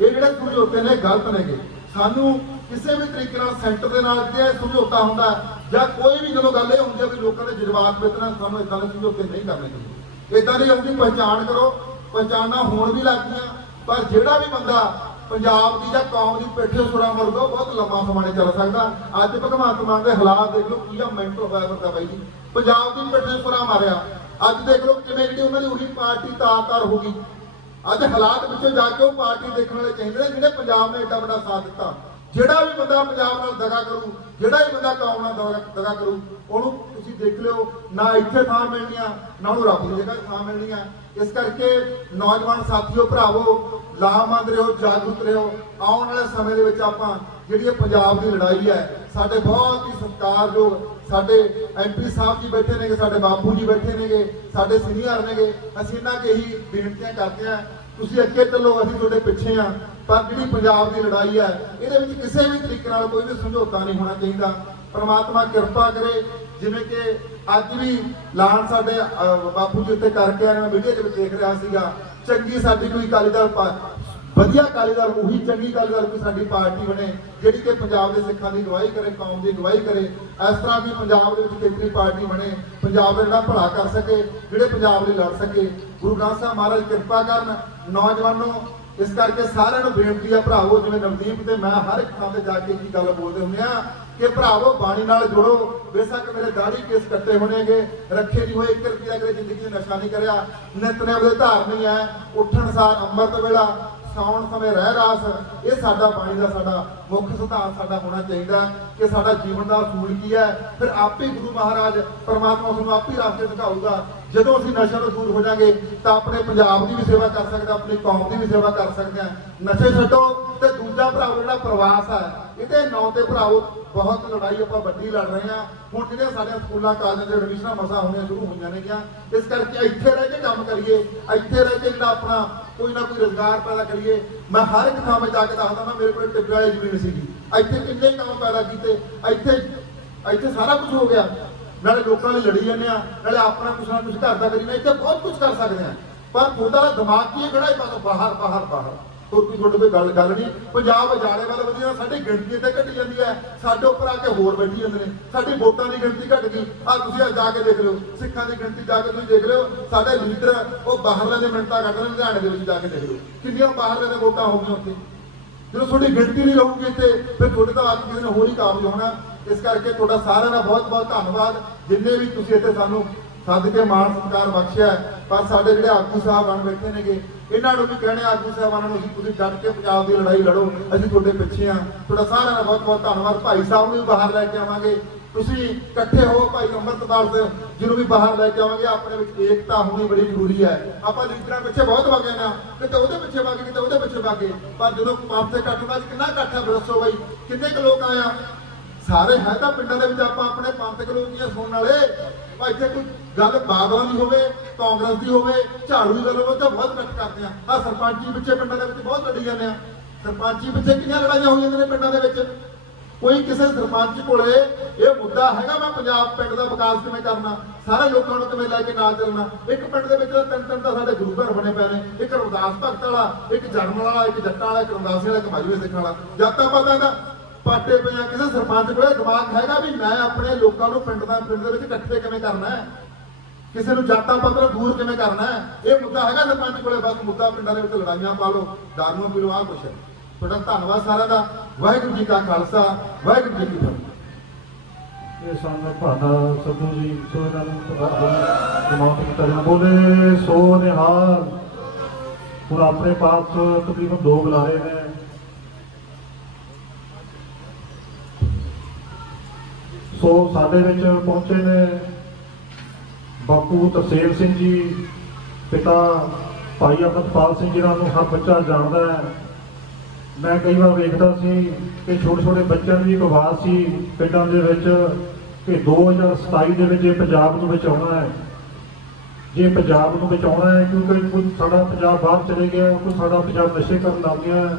ਇਹ ਜਿਹੜੇ ਸਮਝੌਤੇ ਨੇ ਗਲਤ ਨੇਗੇ। ਸਾਨੂੰ ਕਿਸੇ ਵੀ ਤਰੀਕੇ ਨਾਲ ਸੈਂਟਰ ਦੇ ਨਾਲ ਜੇ ਸਮਝੌਤਾ ਹੁੰਦਾ ਜਾਂ ਕੋਈ ਵੀ ਜਦੋਂ ਗੱਲ ਇਹ ਹੁੰਦੀ ਹੈ ਵੀ ਲੋਕਾਂ ਦੇ ਜਜ਼ਬਾਤ ਵੇਚਣਾ ਸਾਨੂੰ ਇਦਾਂ ਦੇ ਸਮਝੌਤੇ ਨਹੀਂ ਕਰਨੇ ਚਾਹੀਦੇ। ਇਦਾਂ ਦੀ ਆਪਣੀ ਪਹਿਚਾਣ ਕਰੋ ਪਹਿਚਾਨਾਂ ਹੋਣ ਵੀ ਲੱਗਦੀਆਂ ਪਰ ਜਿਹੜਾ ਵੀ ਬੰਦਾ ਪੰਜਾਬ ਦੀ ਜਾਂ ਕੌਮ ਦੀ ਪਿੱਠੇ ਸੁਰਾ ਮਰਦਾ ਉਹ ਬਹੁਤ ਲੰਮਾ ਸਮਾਂ ਨਹੀਂ ਚੱਲ ਸਕਦਾ। ਅੱਜ ਭਗਵੰਤ ਮਾਨ ਦੇ ਹਾਲਾਤ ਦੇਖ ਲਓ, ਕੀ ਆ ਮੈਂਟਲ ਹੋਇਆ ਫਿਰਦਾ ਬਾਈ ਜੀ। ਪੰਜਾਬ ਦੀ ਪਿੱਠੇ ਸੁਰਾ ਮਾਰਿਆ। ਅੱਜ ਦੇਖ ਲਓ ਕਿਵੇਂ ਜਿਹੜੀ ਉਹਨਾਂ ਦੀ ਉਹੀ ਪਾਰਟੀ ਤਾਰ-ਤਾਰ ਹੋ ਗਈ। ਅੱਜ ਹਾਲਾਤ ਵਿੱਚੋਂ ਜਾ ਕੇ ਉਹ ਪਾਰਟੀ ਦੇਖਣ ਵਾਲੇ ਚਾਹੀਦੇ ਨੇ ਜਿਹੜੇ ਪੰਜਾਬ ਨੇ ਏਡਾ ਵੱਡਾ ਸਾਥ ਦਿੱਤਾ। ਜਿਹੜਾ ਵੀ ਬੰਦਾ ਪੰਜਾਬ ਨਾਲ ਦਗਾ ਕਰੂ, ਜਿਹੜਾ ਵੀ ਬੰਦਾ ਕੌਮ ਨਾਲ ਦਗਾ ਦਗਾ ਕਰੂ, ਉਹਨੂੰ ਤੁਸੀਂ ਦੇਖ ਲਿਓ, ਨਾ ਇੱਥੇ ਥਾਂ ਮਿਲਣੀ ਆ ਨਾ ਉਹਨੂੰ ਰੱਬ ਦੀ ਜਗ੍ਹਾ 'ਤੇ ਥਾਂ ਮਿਲਣੀਆਂ। ਇਸ ਕਰਕੇ ਨੌਜਵਾਨ ਸਾਥੀਓ, ਭਰਾਵੋ ਲਾਮੰਦ ਰਹੋ, ਜਾਗਰੂਕ ਰਹੋ। ਆਉਣ ਵਾਲੇ ਸਮੇਂ ਦੇ ਵਿੱਚ ਆਪਾਂ ਜਿਹੜੀ ਇਹ ਪੰਜਾਬ ਦੀ ਲੜਾਈ ਹੈ, ਸਾਡੇ ਬਹੁਤ ਹੀ ਸਤਿਕਾਰਯੋਗ ਸਾਡੇ ਐਮਪੀ ਸਾਹਿਬ ਜੀ ਬੈਠੇ ਨੇਗੇ, ਸਾਡੇ ਬਾਪੂ ਜੀ ਬੈਠੇ ਨੇਗੇ, ਸਾਡੇ ਸੀਨੀਅਰ ਨੇਗੇ, ਅਸੀਂ ਇਹਨਾਂ ਕੇ ਹੀ ਬੇਨਤੀਆਂ ਕਰਦੇ ਆ ਤੁਸੀਂ ਅੱਗੇ ਚੱਲੋ, ਅਸੀਂ ਤੁਹਾਡੇ ਪਿੱਛੇ ਆ ਪਰ ਜਿਹੜੀ ਪੰਜਾਬ ਦੀ ਲੜਾਈ ਹੈ, ਇਹਦੇ ਵਿੱਚ ਕਿਸੇ ਵੀ ਤਰੀਕੇ ਨਾਲ ਕੋਈ ਵੀ ਸਮਝੌਤਾ ਨਹੀਂ ਹੋਣਾ ਚਾਹੀਦਾ। ਪ੍ਰਮਾਤਮਾ ਕਿਰਪਾ ਕਰੇ, ਜਿਵੇਂ ਕਿ ਅੱਜ ਵੀ ਲਾਣ ਸਾਡੇ ਬਾਪੂ ਜੀ ਉੱਤੇ ਕਰਕੇ ਆਇਆ ਵੀਡੀਓ ਦੇ ਵਿੱਚ ਦੇਖ ਰਿਹਾ ਸੀਗਾ। ਚੰਗੀ ਸਾਡੀ ਕੋਈ ਅਕਾਲੀ ਦਲ ਵਧੀਆ ਅਕਾਲੀ ਦਲ ਉਹੀ ਚੰਗੀ ਅਕਾਲੀ ਦਲ ਕੋਈ ਸਾਡੀ ਪਾਰਟੀ ਬਣੇ, ਜਿਹੜੀ ਕਿ ਪੰਜਾਬ ਦੇ ਸਿੱਖਾਂ ਦੀ ਅਗਵਾਈ ਕਰੇ, ਕੌਮ ਦੀ ਅਗਵਾਈ ਕਰੇ, ਇਸ ਤਰ੍ਹਾਂ ਵੀ ਪੰਜਾਬ ਦੇ ਵਿੱਚ ਕੇਂਦਰੀ ਪਾਰਟੀ ਬਣੇ, ਪੰਜਾਬ ਦਾ ਜਿਹੜਾ ਭਲਾ ਕਰ ਸਕੇ, ਜਿਹੜੇ ਪੰਜਾਬ ਲਈ ਲੜ ਸਕੇ। ਗੁਰੂ ਗ੍ਰੰਥ ਸਾਹਿਬ ਮਹਾਰਾਜ ਕਿਰਪਾ ਕਰਨ, ਨੌਜਵਾਨੋ, ਇਸ ਕਰਕੇ ਸਾਰਿਆਂ ਨੂੰ ਬੇਨਤੀ ਆ, ਭਰਾਵੋ, ਜਿਵੇਂ ਨਵਦੀਪ ਤੇ ਮੈਂ ਹਰ ਇੱਕ ਥਾਂ ਤੇ ਜਾ ਕੇ ਕੀ ਗੱਲ ਬੋਲਦੇ ਹੁੰਦੇ ਆ ਕਿ ਭਰਾਵੋ, ਬਾਣੀ ਨਾਲ ਜੁੜੋ। ਬੇਸ਼ੱਕ ਮੇਰੇ ਦਾੜੀ ਕੇਸ ਕੱਟੇ ਹੋਣੇਗੇ, ਰੱਖੇ ਨਹੀਂ ਹੋਏ, ਇੱਕ ਰੁਪਿਆ ਕਰੇ ਜ਼ਿੰਦਗੀ 'ਚ ਨਸ਼ਾ ਨਹੀਂ ਕਰਿਆ। ਨਿਤਨੇਮ ਦੇ ਧਾਰਨੀ ਹੈ ਉੱਠਣ ਸਾਰ ਅੰਮ੍ਰਿਤ ਵੇਲਾ ਸਾਉਣ ਸਮੇਂ ਰਹਿ ਰਾਸ, ਇਹ ਸਾਡਾ ਬਾਣੀ ਦਾ ਸਾਡਾ ਮੁੱਖ ਸਿਧਾਂਤ ਸਾਡਾ ਹੋਣਾ ਚਾਹੀਦਾ ਹੈ ਕਿ ਸਾਡਾ ਜੀਵਨ ਦਾ ਅਸੂਲ ਕੀ ਹੈ। ਫਿਰ ਆਪੇ ਗੁਰੂ ਮਹਾਰਾਜ ਪਰਮਾਤਮਾ ਸਾਨੂੰ ਆਪੇ ਰਸਤੇ ਦਿਖਾਊਗਾ ਜਦੋਂ ਅਸੀਂ ਨਸ਼ਾ ਤੋਂ ਦੂਰ ਹੋ ਜਾਾਂਗੇ ਤਾਂ ਆਪਣੇ ਪੰਜਾਬ ਦੀ ਵੀ ਸੇਵਾ ਕਰ ਸਕਦੇ ਹਾਂ, ਆਪਣੀ ਕੌਮ ਦੀ ਵੀ ਸੇਵਾ ਕਰ ਸਕਦੇ ਹਾਂ। ਨਸ਼ੇ ਛੱਡੋ ਤੇ ਦੂਜਾ ਭਰਾਵੋ ਜਿਹੜਾ ਪ੍ਰਵਾਸ ਹੈ ਇਹਦੇ ਨਾਂ ਤੇ ਭਰਾਵੋ, ਬਹੁਤ ਲੜਾਈ ਆਪਾਂ ਵੱਡੀ ਲੜ ਰਹੇ ਹਾਂ। ਹੁਣ ਜਿਹੜੀਆਂ ਸਾਡੇ ਸਕੂਲਾਂ, ਕਾਲਜਾਂ ਦੇ ਐਡਮਿਸ਼ਨਾਂ ਮਸਾ ਹੋਣੀਆਂ ਸ਼ੁਰੂ ਹੋਈਆਂ ਨੇਗੀਆਂ। ਇਸ ਕਰਕੇ ਇੱਥੇ ਰਹਿ ਕੇ ਕੰਮ ਕਰੀਏ, ਇੱਥੇ ਰਹਿ ਕੇ ਜਿਹੜਾ ਆਪਣਾ ਕੋਈ ਨਾ ਕੋਈ ਰੋਜ਼ਗਾਰ ਪੈਦਾ ਕਰੀਏ। ਮੈਂ ਹਰ ਇੱਕ ਥਾਂ 'ਤੇ ਜਾ ਕੇ ਦੱਸਦਾ ਮੈਂ ਮੇਰੇ ਕੋਲ ਟਿੱਬੇ ਵਾਲੀ ਜ਼ਮੀਨ ਸੀਗੀ। ਇੱਥੇ ਕਿੰਨੇ ਕੰਮ ਪੈਦਾ ਕੀਤੇ, ਇੱਥੇ ਇੱਥੇ ਸਾਰਾ ਕੁਝ ਹੋ ਗਿਆ। ਨਾਲੇ ਲੋਕਾਂ ਲਈ ਲੜੀ ਜਾਂਦੇ ਆ, ਨਾਲੇ ਆਪਣਾ ਕੁਛ ਨਾ ਕੁਛ ਘਰ ਦਾ ਕਰੀ ਨਾ, ਇੱਥੇ ਬਹੁਤ ਕੁਝ ਕਰ ਸਕਦੇ ਆ। ਪਰ ਤੁਹਾਡਾ ਦਿਮਾਗ ਕੀ ਹੈ ਖੜਾ ਹੀ ਬਸ ਬਾਹਰ ਬਾਹਰ ਬਾਹਰ? ਹੋਰ ਕੋਈ ਤੁਹਾਡੇ ਕੋਈ ਗੱਲ ਗੱਲ ਨਹੀਂ। ਪੰਜਾਬ ਅਜਾੜੇ ਵੱਲ ਵਧੀਆ ਸਾਡੀ ਗਿਣਤੀ ਤੇ ਘਟੀ ਜਾਂਦੀ ਹੈ। ਸਾਡੇ ਉੱਪਰ ਆ ਕੇ ਹੋਰ ਬੈਠੀ ਜਾਂਦੇ ਨੇ। ਸਾਡੀ ਵੋਟਾਂ ਦੀ ਗਿਣਤੀ ਘਟ ਗਈ। ਆ ਤੁਸੀਂ ਅੱਜ ਜਾ ਕੇ ਦੇਖ ਲਿਓ, ਸਿੱਖਾਂ ਦੀ ਗਿਣਤੀ ਜਾ ਕੇ ਤੁਸੀਂ ਦੇਖ ਲਿਓ। ਸਾਡੇ ਲੀਡਰ, ਉਹ ਬਾਹਰਲੇ ਦੇ ਮਿੰਟਾਂ ਕੱਢ ਰਹੇ ਨੇ, ਲੁਧਿਆਣੇ ਦੇ ਵਿੱਚ ਜਾ ਕੇ ਦੇਖ ਲਿਓ। ਕਿੰਨੀਆਂ ਬਾਹਰਲੇ ਦੇ ਵੋਟਾਂ ਹੋ ਗਈਆਂ ਉੱਥੇ? ਜਦੋਂ ਤੁਹਾਡੀ ਗਿਣਤੀ ਨਹੀਂ ਰਹੂਗੀ ਇੱਥੇ, ਫਿਰ ਤੁਹਾਡੇ ਤਾਂ ਆਦਮੀ ਕਿਸੇ ਨੇ ਹੋਰ ਹੀ ਕਾਬਜ ਹੋਣਾ। ਇਸ ਕਰਕੇ ਤੁਹਾਡਾ ਸਾਰਿਆਂ ਦਾ ਬਹੁਤ ਬਹੁਤ ਧੰਨਵਾਦ। ਜਿੰਨੇ ਵੀ ਤੁਸੀਂ ਇੱਥੇ ਸਾਨੂੰ ਸੱਦ ਕੇ ਮਾਣ ਸਤਿਕਾਰ ਬਖਸ਼ਿਆ ਪਰ ਸਾਡੇ ਜਿਹੜੇ ਆਗੂ ਸਾਹਿਬ ਬਣ ਬੈਠੇ ਨੇਗੇ, ਇਹਨਾਂ ਨੂੰ ਵੀ ਕਹਿਣੇ ਆਗੂ ਸਾਹਿਬਾਨਾਂ ਨੂੰ ਤੁਸੀਂ ਡਟ ਕੇ ਪੰਜਾਬ ਦੀ ਲੜਾਈ ਲੜੋ, ਅਸੀਂ ਤੁਹਾਡੇ ਪਿੱਛੇ ਆ ਤੁਹਾਡਾ ਸਾਰਿਆਂ ਦਾ ਬਹੁਤ ਬਹੁਤ ਧੰਨਵਾਦ। ਭਾਈ ਸਾਹਿਬ ਨੂੰ ਵੀ ਬਾਹਰ ਲੈ ਕੇ ਆਵਾਂਗੇ। ਤੁਸੀਂ ਇਕੱਠੇ ਹੋ ਭਾਈ ਅੰਮ੍ਰਿਤਪਾਲ ਸਿੰਘ ਜਿਹਨੂੰ ਵੀ ਬਾਹਰ ਲੈ ਕੇ ਆਵਾਂਗੇ, ਆਪਣੇ ਵਿੱਚ ਏਕਤਾ ਹੋਣੀ ਬੜੀ ਜ਼ਰੂਰੀ ਹੈ। ਆਪਾਂ ਲੀਡਰਾਂ ਪਿੱਛੇ ਬਹੁਤ ਵਗੇ ਨਾ, ਕਿਤੇ ਉਹਦੇ ਪਿੱਛੇ ਵਗੇ, ਕਿਤੇ ਉਹਦੇ ਪਿੱਛੇ ਵਗੇ। ਪਰ ਜਦੋਂ ਪੰਜ ਤੇ ਇਕੱਠ ਦਾ ਕਿੰਨਾ ਇਕੱਠ ਹੈ, ਦੱਸੋ ਬਾਈ, ਕਿੰਨੇ ਕੁ ਲੋਕ ਆਏ ਆ? ਸਾਰੇ ਹੈ ਤਾਂ ਪਿੰਡਾਂ ਦੇ ਵਿੱਚ ਆਪਾਂ ਆਪਣੇ ਪੰਥਕ ਲੋਕ ਸੁਣਨ ਵਾਲੇ। ਭਾਈ ਇੱਥੇ ਕੋਈ ਗੱਲ ਬਾਦਲਾਂ ਦੀ ਹੋਵੇ, ਕਾਂਗਰਸ ਦੀ ਹੋਵੇ, ਝਾੜੂ ਦੀ ਗੱਲ ਹੋਵੇ ਤਾਂ ਬਹੁਤ ਇਕੱਠ ਕਰਦੇ ਆ। ਆ ਸਰਪੰਚੀ ਪਿੱਛੇ ਪਿੰਡਾਂ ਦੇ ਵਿੱਚ ਬਹੁਤ ਲੜੀ ਜਾਂਦੇ ਆ। ਸਰਪੰਚੀ ਪਿੱਛੇ ਕਿੰਨੀਆਂ ਲੜਾਈਆਂ ਹੋ ਜਾਂਦੀਆਂ ਨੇ ਪਿੰਡਾਂ ਦੇ ਵਿੱਚ? ਕੋਈ ਕਿਸੇ ਸਰਪੰਚ ਕੋਲੇ ਇਹ ਮੁੱਦਾ ਹੈਗਾ, ਮੈਂ ਪੰਜਾਬ ਪਿੰਡ ਦਾ ਵਿਕਾਸ ਕਿਵੇਂ ਕਰਨਾ, ਸਾਰੇ ਲੋਕਾਂ ਨੂੰ ਕਿਵੇਂ ਲੈ ਕੇ ਨਾਲ ਚੱਲਣਾ? ਇੱਕ ਪਿੰਡ ਦੇ ਵਿੱਚ ਤਾਂ ਤਿੰਨ ਤਿੰਨ ਤਾਂ ਸਾਡੇ ਗੁਰੂ ਘਰ ਬਣੇ ਪਏ ਨੇ। ਇੱਕ ਰਵਦਾਸ ਭਗਤ ਵਾਲਾ, ਇੱਕ ਜਨਮਲ ਵਾਲਾ, ਇੱਕ ਜੱਟਾਂ ਵਾਲਾ, ਇੱਕ ਰਮਦਾਸੀ ਵਾਲਾ, ਇੱਕ ਮਾਜੂਏ ਸਿੱਖ ਵਾਲਾ। ਜਦ ਜਾਤਾਂ ਪਤਾ ਦਾ ਪਾਟੇ ਪਿਆ ਕਿਸੇ ਸਰਪੰਚ ਕੋਲੇ ਦਿਮਾਗ ਹੈਗਾ ਵੀ ਮੈਂ ਆਪਣੇ ਲੋਕਾਂ ਨੂੰ ਪਿੰਡ ਦਾ ਪਿੰਡ ਦੇ ਵਿੱਚ ਇਕੱਠੇ ਕਿਵੇਂ ਕਰਨਾ ਹੈ? ਕਿਸੇ ਨੂੰ ਜਾਤਾਂ ਪੱਧਰ ਦੂਰ ਕਿਵੇਂ ਕਰਨਾ ਹੈ? ਇਹ ਮੁੱਦਾ ਹੈਗਾ ਸਰਪੰਚ ਕੋਲੇ, ਬਸ ਮੁੱਦਾ ਪਿੰਡਾਂ ਦੇ ਵਿੱਚ ਲੜਾਈਆਂ ਪਾ ਲਓ ਦਾਰੂ ਪੀ ਲਓ ਆਹ ਕੁਛ ਹੈ। ਤੁਹਾਡਾ ਧੰਨਵਾਦ ਸਾਰਿਆਂ ਦਾ। ਵਾਹਿਗੁਰੂ ਜੀ ਕਾ ਖਾਲਸਾ, ਵਾਹਿਗੁਰੂ ਜੀ ਕੀ ਫਤਿਹ। ਇਹ ਸਾਨੂੰ ਭਾਦਾ ਸਤੂ ਜੀ, ਸੋ ਇਹਨਾਂ ਨੂੰ ਜਮਾਤ ਕੀਤਾ ਬੋਲੇ, ਸੋ ਨਿਹਾਲ। ਹੁਣ ਆਪਣੇ ਪਾਸ ਤਕਰੀਬਨ ਦੋ ਬੁਲਾਰੇ ਨੇ। ਸੋ ਸਾਡੇ ਵਿੱਚ ਪਹੁੰਚੇ ਨੇ ਬਾਪੂ ਤਰਸੇਮ ਸਿੰਘ ਜੀ, ਪਿਤਾ ਭਾਈ ਅਮਰਪਾਲ ਸਿੰਘ ਜਿਹਨਾਂ ਨੂੰ ਹਰ ਬੱਚਾ ਜਾਣਦਾ ਹੈ। ਮੈਂ ਕਈ ਵਾਰ ਵੇਖਦਾ ਸੀ ਕਿ ਛੋਟੇ ਛੋਟੇ ਬੱਚਿਆਂ ਦੀ ਇੱਕ ਆਵਾਜ਼ ਸੀ ਪਿੰਡਾਂ ਦੇ ਵਿੱਚ ਕਿ 2027 ਦੇ ਵਿੱਚ ਇਹ ਪੰਜਾਬ ਨੂੰ ਬਚਾਉਣਾ ਹੈ। ਜੇ ਪੰਜਾਬ ਨੂੰ ਬਚਾਉਣਾ ਹੈ, ਕਿਉਂਕਿ ਕੁਝ ਸਾਡਾ ਪੰਜਾਬ ਬਾਹਰ ਚਲੇ ਗਿਆ ਕੁਝ ਸਾਡਾ ਪੰਜਾਬ ਨਸ਼ੇ ਕਰਨ ਲੱਗ ਗਿਆ ਹੈ